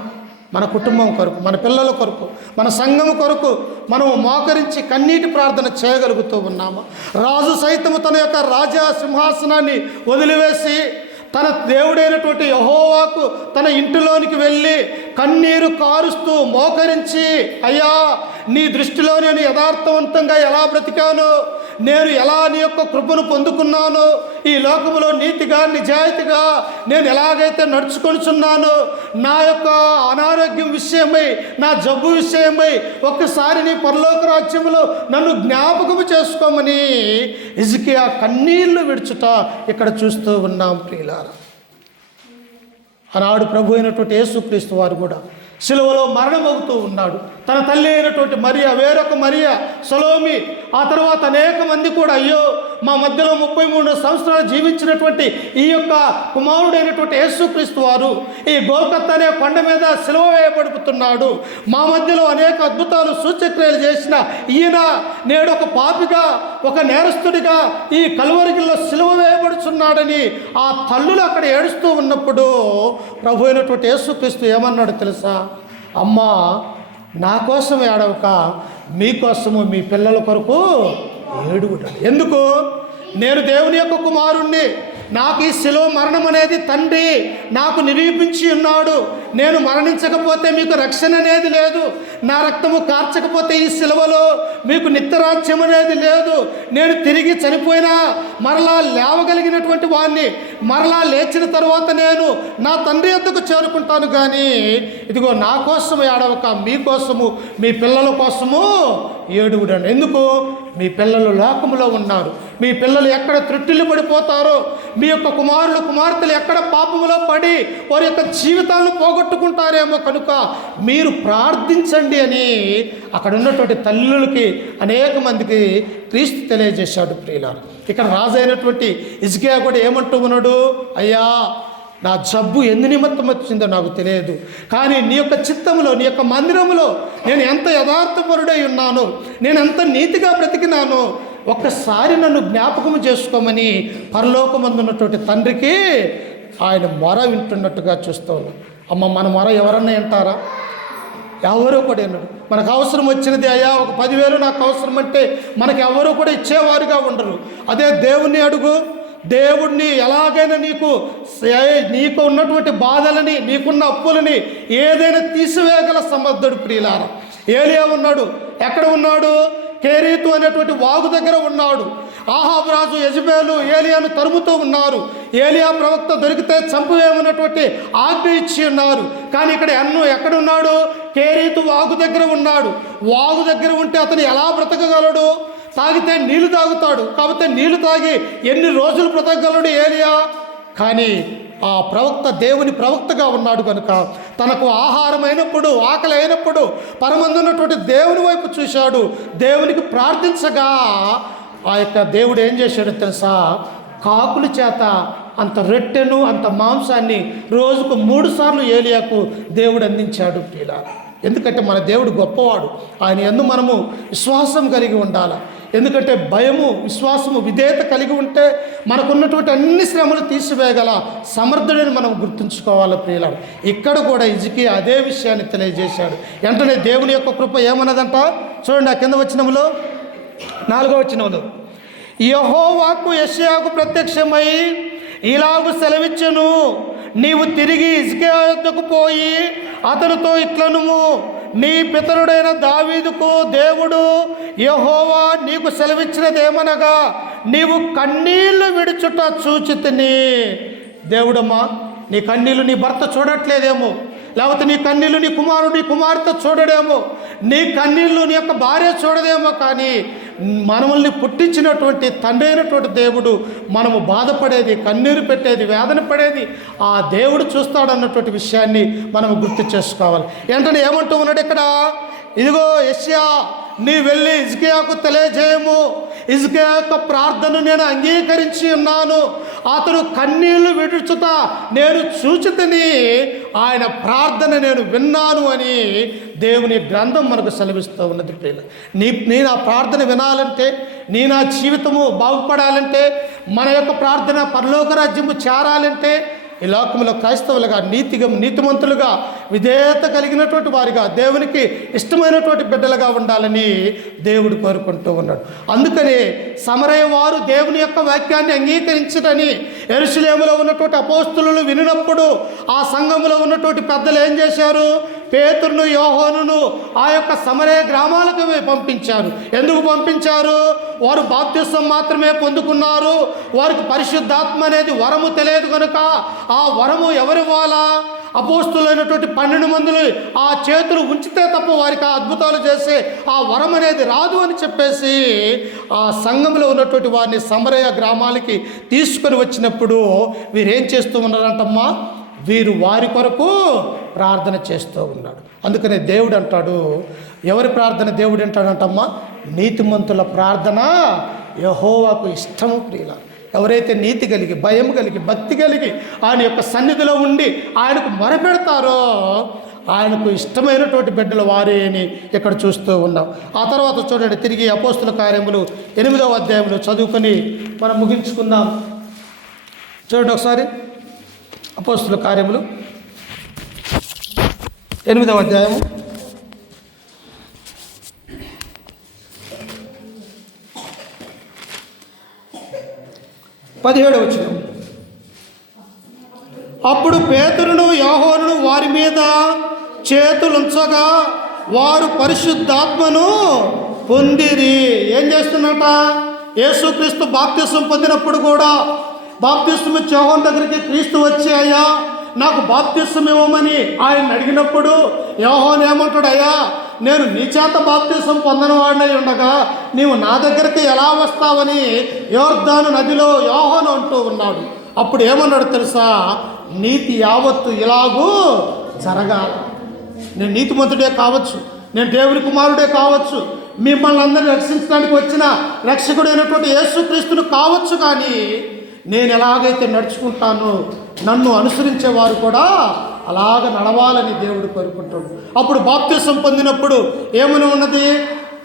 మన కుటుంబం కొరకు, మన పిల్లల కొరకు, మన సంఘం కొరకు మనం మోకరించి కన్నీటి ప్రార్థన చేయగలుగుతూ ఉన్నాము. రాజు సైతము తన యొక్క రాజా సింహాసనాన్ని వదిలివేసి తన దేవుడైనటువంటి యెహోవాకు తన ఇంటిలోనికి వెళ్ళి కన్నీరు కారుస్తూ మోకరించి, అయ్యా నీ దృష్టిలో నేను యథార్థవంతంగా ఎలా బ్రతికాను, నేను ఎలా నీ యొక్క కృపను పొందుకున్నాను, ఈ లోకంలో నీతిగా నిజాయితీగా నేను ఎలాగైతే నడుచుకొనిచున్నానో, నా యొక్క అనారోగ్యం విషయమై, నా జబ్బు విషయమై ఒక్కసారి నీ పరలోక రాజ్యంలో నన్ను జ్ఞాపకము చేసుకోమని హిజ్కియా కన్నీళ్లు విడుచుట ఇక్కడ చూస్తూ ఉన్నాం ప్రియులారా. ఆనాడు ప్రభు అయినటువంటి యేసుక్రీస్తు వారు కూడా సిలువలో మరణమవుతూ ఉన్నాడు. తన తల్లి అయినటువంటి మరియా, వేరొక మరియా, సలోమి, ఆ తర్వాత అనేక మంది కూడా, అయ్యో మా మధ్యలో 33 సంవత్సరాలు జీవించినటువంటి ఈ యొక్క కుమారుడైనటువంటి యేసుక్రీస్తు వారు ఈ గోల్కొత్తా అనే కొండ మీద సిలువ వేయబడుతున్నాడు, మా మధ్యలో అనేక అద్భుతాలు సూచక్రియలు చేసిన ఈయన నేడు ఒక పాపిగా, ఒక నేరస్తుడిగా ఈ కల్వరిగిలో సిలువ వేయబడుచున్నాడని ఆ తల్లులు అక్కడ ఏడుస్తూ ఉన్నప్పుడు ప్రభు అయినటువంటి యేసుక్రీస్తు ఏమన్నాడు తెలుసా? అమ్మా, నా కోసం ఏడవక మీకోసము మీ పిల్లల కొరకు ఏడుగుతాడు. ఎందుకు? నేను దేవుని యొక్క కుమారుణ్ణి, నాకు ఈ శిలువ మరణం అనేది తండ్రి నాకు నిరూపించి ఉన్నాడు. నేను మరణించకపోతే మీకు రక్షణ అనేది లేదు, నా రక్తము కార్చకపోతే ఈ శిలువలో మీకు నిత్యరాజ్యం అనేది లేదు. నేను తిరిగి చనిపోయినా మరలా లేవగలిగినటువంటి వాడిని, మరలా లేచిన తర్వాత నేను నా తండ్రి వద్దకు చేరుకుంటాను. కానీ ఇదిగో నా కోసం ఏడవక మీకోసము మీ పిల్లల కోసము ఏడుగుడండి. ఎందుకు? మీ పిల్లలు లోకములో ఉన్నారు, మీ పిల్లలు ఎక్కడ త్రుట్టిల్లు పడిపోతారో, మీ యొక్క కుమారులు కుమార్తెలు ఎక్కడ పాపములో పడి వారి యొక్క జీవితాలను పోగొట్టుకుంటారేమో, కనుక మీరు ప్రార్థించండి అని అక్కడ ఉన్నటువంటి తల్లులకి అనేక మందికి క్రీస్తు తెలియజేశాడు ప్రియులారా. ఇక్కడ రాజు అయినటువంటి హిజ్కియా కూడా ఏమంటూ ఉన్నాడు? అయ్యా, నా జబ్బు ఎందు నిమిత్తం వచ్చిందో నాకు తెలియదు, కానీ నీ యొక్క చిత్తములో, నీ యొక్క మందిరములో నేను ఎంత యథార్థపరుడై ఉన్నాను, నేను ఎంత నీతిగా బ్రతికినానో ఒక్కసారి నన్ను జ్ఞాపకం చేసుకోమని పరలోకమందున్నటువంటి తండ్రికి ఆయన మొర వింటున్నట్టుగా చూస్తూ ఉన్నాం. అమ్మ, మన మొర ఎవరన్నా వింటారా? ఎవరో కూడా వినడు. మనకు అవసరం వచ్చినది, అయ్యా ఒక 10,000 నాకు అవసరం అంటే మనకు ఎవరు కూడా ఇచ్చేవారుగా ఉండరు. అదే దేవుణ్ణి అడుగు, దేవుడిని ఎలాగైనా నీకు ఉన్నటువంటి బాధలని, నీకున్న అప్పులని ఏదైనా తీసివేయగల సమర్థుడు ప్రియులారా. ఏలియా ఉన్నాడు. ఎక్కడ ఉన్నాడు? కెరీతు అనేటువంటి వాగు దగ్గర ఉన్నాడు. ఆహాబు రాజు యెజెబెలు ఏలియాను తరుముతూ ఉన్నారు. ఏలియా ప్రవక్త దొరికితే చంపవేయమన్నటువంటి ఆజ్ఞ ఇచ్చి ఉన్నారు. కానీ ఇక్కడ ఎక్కడున్నాడు? కెరీతు వాగు దగ్గర ఉన్నాడు. వాగు దగ్గర ఉంటే అతను ఎలా బ్రతకగలడు? తాగితే నీళ్లు తాగుతాడు, కాకపోతే నీళ్లు తాగి ఎన్ని రోజులు బ్రతకగలడు ఏలియా? కానీ ఆ ప్రవక్త దేవుని ప్రవక్తగా ఉన్నాడు కనుక తనకు ఆహారం అయినప్పుడు, ఆకలి అయినప్పుడు పరమందున్నటువంటి దేవుని వైపు చూశాడు. దేవునికి ప్రార్థించగా ఆ యొక్క దేవుడు ఏం చేశాడో తెలుసా, కాకుల చేత అంత రొట్టెను అంత మాంసాన్ని రోజుకు 3 సార్లు ఏలియాకు దేవుడు అందించాడు ప్రియులారా. ఎందుకంటే మన దేవుడు గొప్పవాడు, ఆయన యందు మనము విశ్వాసం కలిగి ఉండాలి. ఎందుకంటే భయము, విశ్వాసము, విధేయత కలిగి ఉంటే మనకున్నటువంటి అన్ని శ్రమలు తీసివేయగల సమర్థుడిని మనం గుర్తుంచుకోవాలి ప్రియులారా. ఇక్కడ కూడా హిజ్కియా అదే విషయాన్ని తెలియజేశాడు. వెంటనే దేవుని యొక్క కృప ఏమన్నదంట చూడండి, ఆ కింద వచనములో 4వ వచనములో, యెహోవాకు యెషయాకు ప్రత్యక్షమై ఇలాగు సెలవిచ్చెను, నీవు తిరిగి హిజ్కియా యొద్దకు పోయి అతనితో ఇట్లనుము, నీ పితరుడైన దావీదుకు దేవుడు యెహోవా నీకు సెలవిచ్చినదేమనగా, నీవు కన్నీళ్లు విడుచుట చూచితిని. దేవుడమ్మా, నీ కన్నీళ్ళు నీ భర్త చూడట్లేదేమో, లేకపోతే నీ కన్నీళ్ళు నీ కుమారుడు నీ కుమార్తె చూడడేమో, నీ కన్నీళ్ళు నీ యొక్క భార్య చూడదేమో, కానీ మనల్ని పుట్టించినటువంటి తండ్రి అయినటువంటి దేవుడు మనము బాధపడేది, కన్నీరు పెట్టేది, వేదన పడేది ఆ దేవుడు చూస్తాడన్నటువంటి విషయాన్ని మనం గుర్తు చేసుకోవాలి. వెంటనే ఏమంటూ ఉన్నాడు ఇక్కడ, ఇదిగో యెషయా, నీ వెళ్ళి హిజ్కియాకు తెలియజేయము, హిజ్కియా యొక్క ప్రార్థన నేను అంగీకరించి ఉన్నాను, అతను కన్నీళ్లు విడుచుట నేను చూచితిని, ఆయన ప్రార్థన నేను విన్నాను అని దేవుని గ్రంథం మనకు సెలవిస్తూ ఉన్నది ప్రియులు. నీ నా ప్రార్థన వినాలంటే, నీ నా జీవితము బాగుపడాలంటే, మన యొక్క ప్రార్థన పరలోక రాజ్యము చేరాలంటే, ఈ లోకంలో క్రైస్తవులుగా నీతిమంతులుగా విధేయత కలిగినటువంటి వారిగా దేవునికి ఇష్టమైనటువంటి బిడ్డలుగా ఉండాలని దేవుడు కోరుకుంటూ ఉన్నాడు. అందుకని సమరయ వారు దేవుని యొక్క వాక్యాన్ని అంగీకరించడని యెరూషలేములో ఉన్నటువంటి అపోస్తలులు వినినప్పుడు ఆ సంఘములో ఉన్నటువంటి పెద్దలు ఏం చేశారు, పేతురును యోహానును ఆ యొక్క సమరయ గ్రామాలకు పంపించారు. ఎందుకు పంపించారు? వారు బాప్తిసం మాత్రమే పొందుకున్నారు, వారికి పరిశుద్ధాత్మ అనేది వరము తెలియదు కనుక ఆ వరము ఎవరి వాళ్ళ అపోస్తులైనటువంటి 12 మందిని ఆ చేతులు ఉంచితే తప్ప వారికి ఆ అద్భుతాలు చేసే ఆ వరం అనేది రాదు అని చెప్పేసి ఆ సంఘంలో ఉన్నటువంటి వారిని సమరయ గ్రామాలకి తీసుకొని వచ్చినప్పుడు వీరేం చేస్తూ ఉన్నారంటమ్మా, వీరు వారి కొరకు ప్రార్థన చేస్తూ ఉన్నాడు. అందుకనే దేవుడు అంటాడు, ఎవరి ప్రార్థన దేవుడు అంటాడంటమ్మా, నీతిమంతుల ప్రార్థన యెహోవాకు ఇష్టము ప్రియుల. ఎవరైతే నీతి కలిగి, భయం కలిగి, భక్తి కలిగి ఆయన యొక్క సన్నిధిలో ఉండి ఆయనకు మొరపెడతారో ఆయనకు ఇష్టమైనటువంటి బిడ్డలు వారే అని ఇక్కడ చూస్తూ ఉన్నాం. ఆ తర్వాత చూడండి, తిరిగి అపోస్తుల కార్యములు 8వ అధ్యాయంలో చదువుకొని మనం ముగించుకుందాం. చూడండి ఒకసారి, అపోస్తుల కార్యములు 8వ అధ్యాయము 17వ వచనం. అప్పుడు పేతురును యోహానును వారి మీద చేతులుంచగా వారు పరిశుద్ధాత్మను పొందిరి. ఏం చేస్తున్నట? యేసుక్రీస్తు బాప్తిసం పొందినప్పుడు కూడా బాప్తిసం ఇచ్చే యోహాను దగ్గరికి క్రీస్తు వచ్చి, అయ్యా నాకు బాప్తిసం ఇవ్వమని ఆయన అడిగినప్పుడు యోహాను ఏమంటాడు, అయ్యా నేను నీ చేత బాప్తిసం పొందని వాడినై ఉండగా నీవు నా దగ్గరికి ఎలా వస్తావని యోర్దాను నదిలో యోహాను అంటూ ఉన్నాడు. అప్పుడు ఏమన్నాడు తెలుసా, నీతి యావత్తు ఇలాగూ జరగాలి. నేను నీతిమంతుడే కావచ్చు, నేను దేవుని కుమారుడే కావచ్చు, మిమ్మల్ని అందరినీ రక్షించడానికి వచ్చిన రక్షకుడైనటువంటి యేసుక్రీస్తును కావచ్చు, కానీ నేను ఎలాగైతే నడుచుకుంటానో నన్ను అనుసరించేవారు కూడా అలాగ నడవాలని దేవుడు కోరుకుంటాడు. అప్పుడు బాప్తిసం పొందినప్పుడు ఏమని ఉన్నది,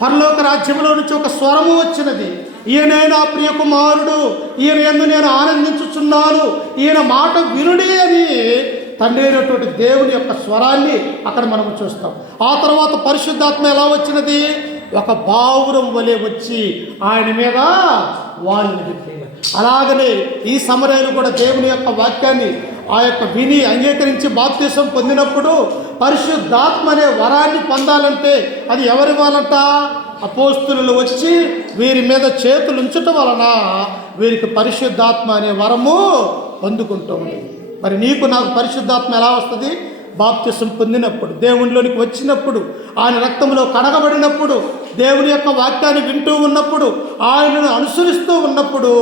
పరలోక రాజ్యంలో నుంచి ఒక స్వరము వచ్చినది, ఈయనే నా ప్రియ కుమారుడు, ఈయన యందు నేను ఆనందించుచున్నాను, ఈయన మాట వినుడి అని తండ్రి అయినటువంటి దేవుని యొక్క స్వరాన్ని అక్కడ మనం చూస్తాం. ఆ తర్వాత పరిశుద్ధాత్మ ఎలా వచ్చినది, ఒక బావురం వలె వచ్చి ఆయన మీద వాలినది. అలాగనే ఈ సమరయులు కూడా దేవుని యొక్క వాక్యాన్ని ఆ యొక్క విని అంగీకరించి బాప్తిసం పొందినప్పుడు పరిశుద్ధాత్మ అనే వరాన్ని పొందాలంటే అది ఎవరి వాళ్ళంట? అపోస్తులు వచ్చి వీరి మీద చేతులు ఉంచటం వలన వీరికి పరిశుద్ధాత్మ అనే వరము పొందుకుంటూ ఉంది. మరి నీకు నాకు పరిశుద్ధాత్మ ఎలా వస్తుంది? బాప్తిసం పొందినప్పుడు, దేవునిలోనికి వచ్చినప్పుడు, ఆయన రక్తంలో కడగబడినప్పుడు, దేవుని యొక్క వాక్యాన్ని వింటూ ఉన్నప్పుడు, ఆయనను అనుసరిస్తూ ఉన్నప్పుడు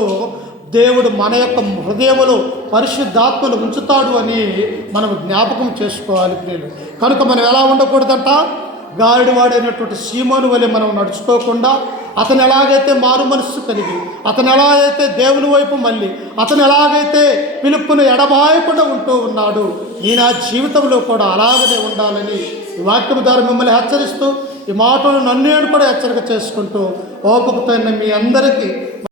దేవుడు మన యొక్క హృదయములో పరిశుద్ధాత్మను ఉంచుతాడు అని మనం జ్ఞాపకం చేసుకోవాలి ప్రియులు. కనుక మనం ఎలా ఉండకూడదంట, గాడివాడైనటువంటి సీమోను వలె మనం నడుచుకోకుండా అతను ఎలాగైతే మారు మనస్సు కలిగి, అతను ఎలాగైతే దేవుని వైపు మళ్ళీ, అతను ఎలాగైతే పిలుపును ఎడబాయకుండా ఉంటూ ఉన్నాడు, ఈ నా జీవితంలో కూడా అలాగనే ఉండాలని ఈ వాక్యం ద్వారా మిమ్మల్ని హెచ్చరిస్తూ, ఈ మాటలు నన్ను నేను కూడా హెచ్చరిక చేసుకుంటూ ఓపికతో మీ అందరికీ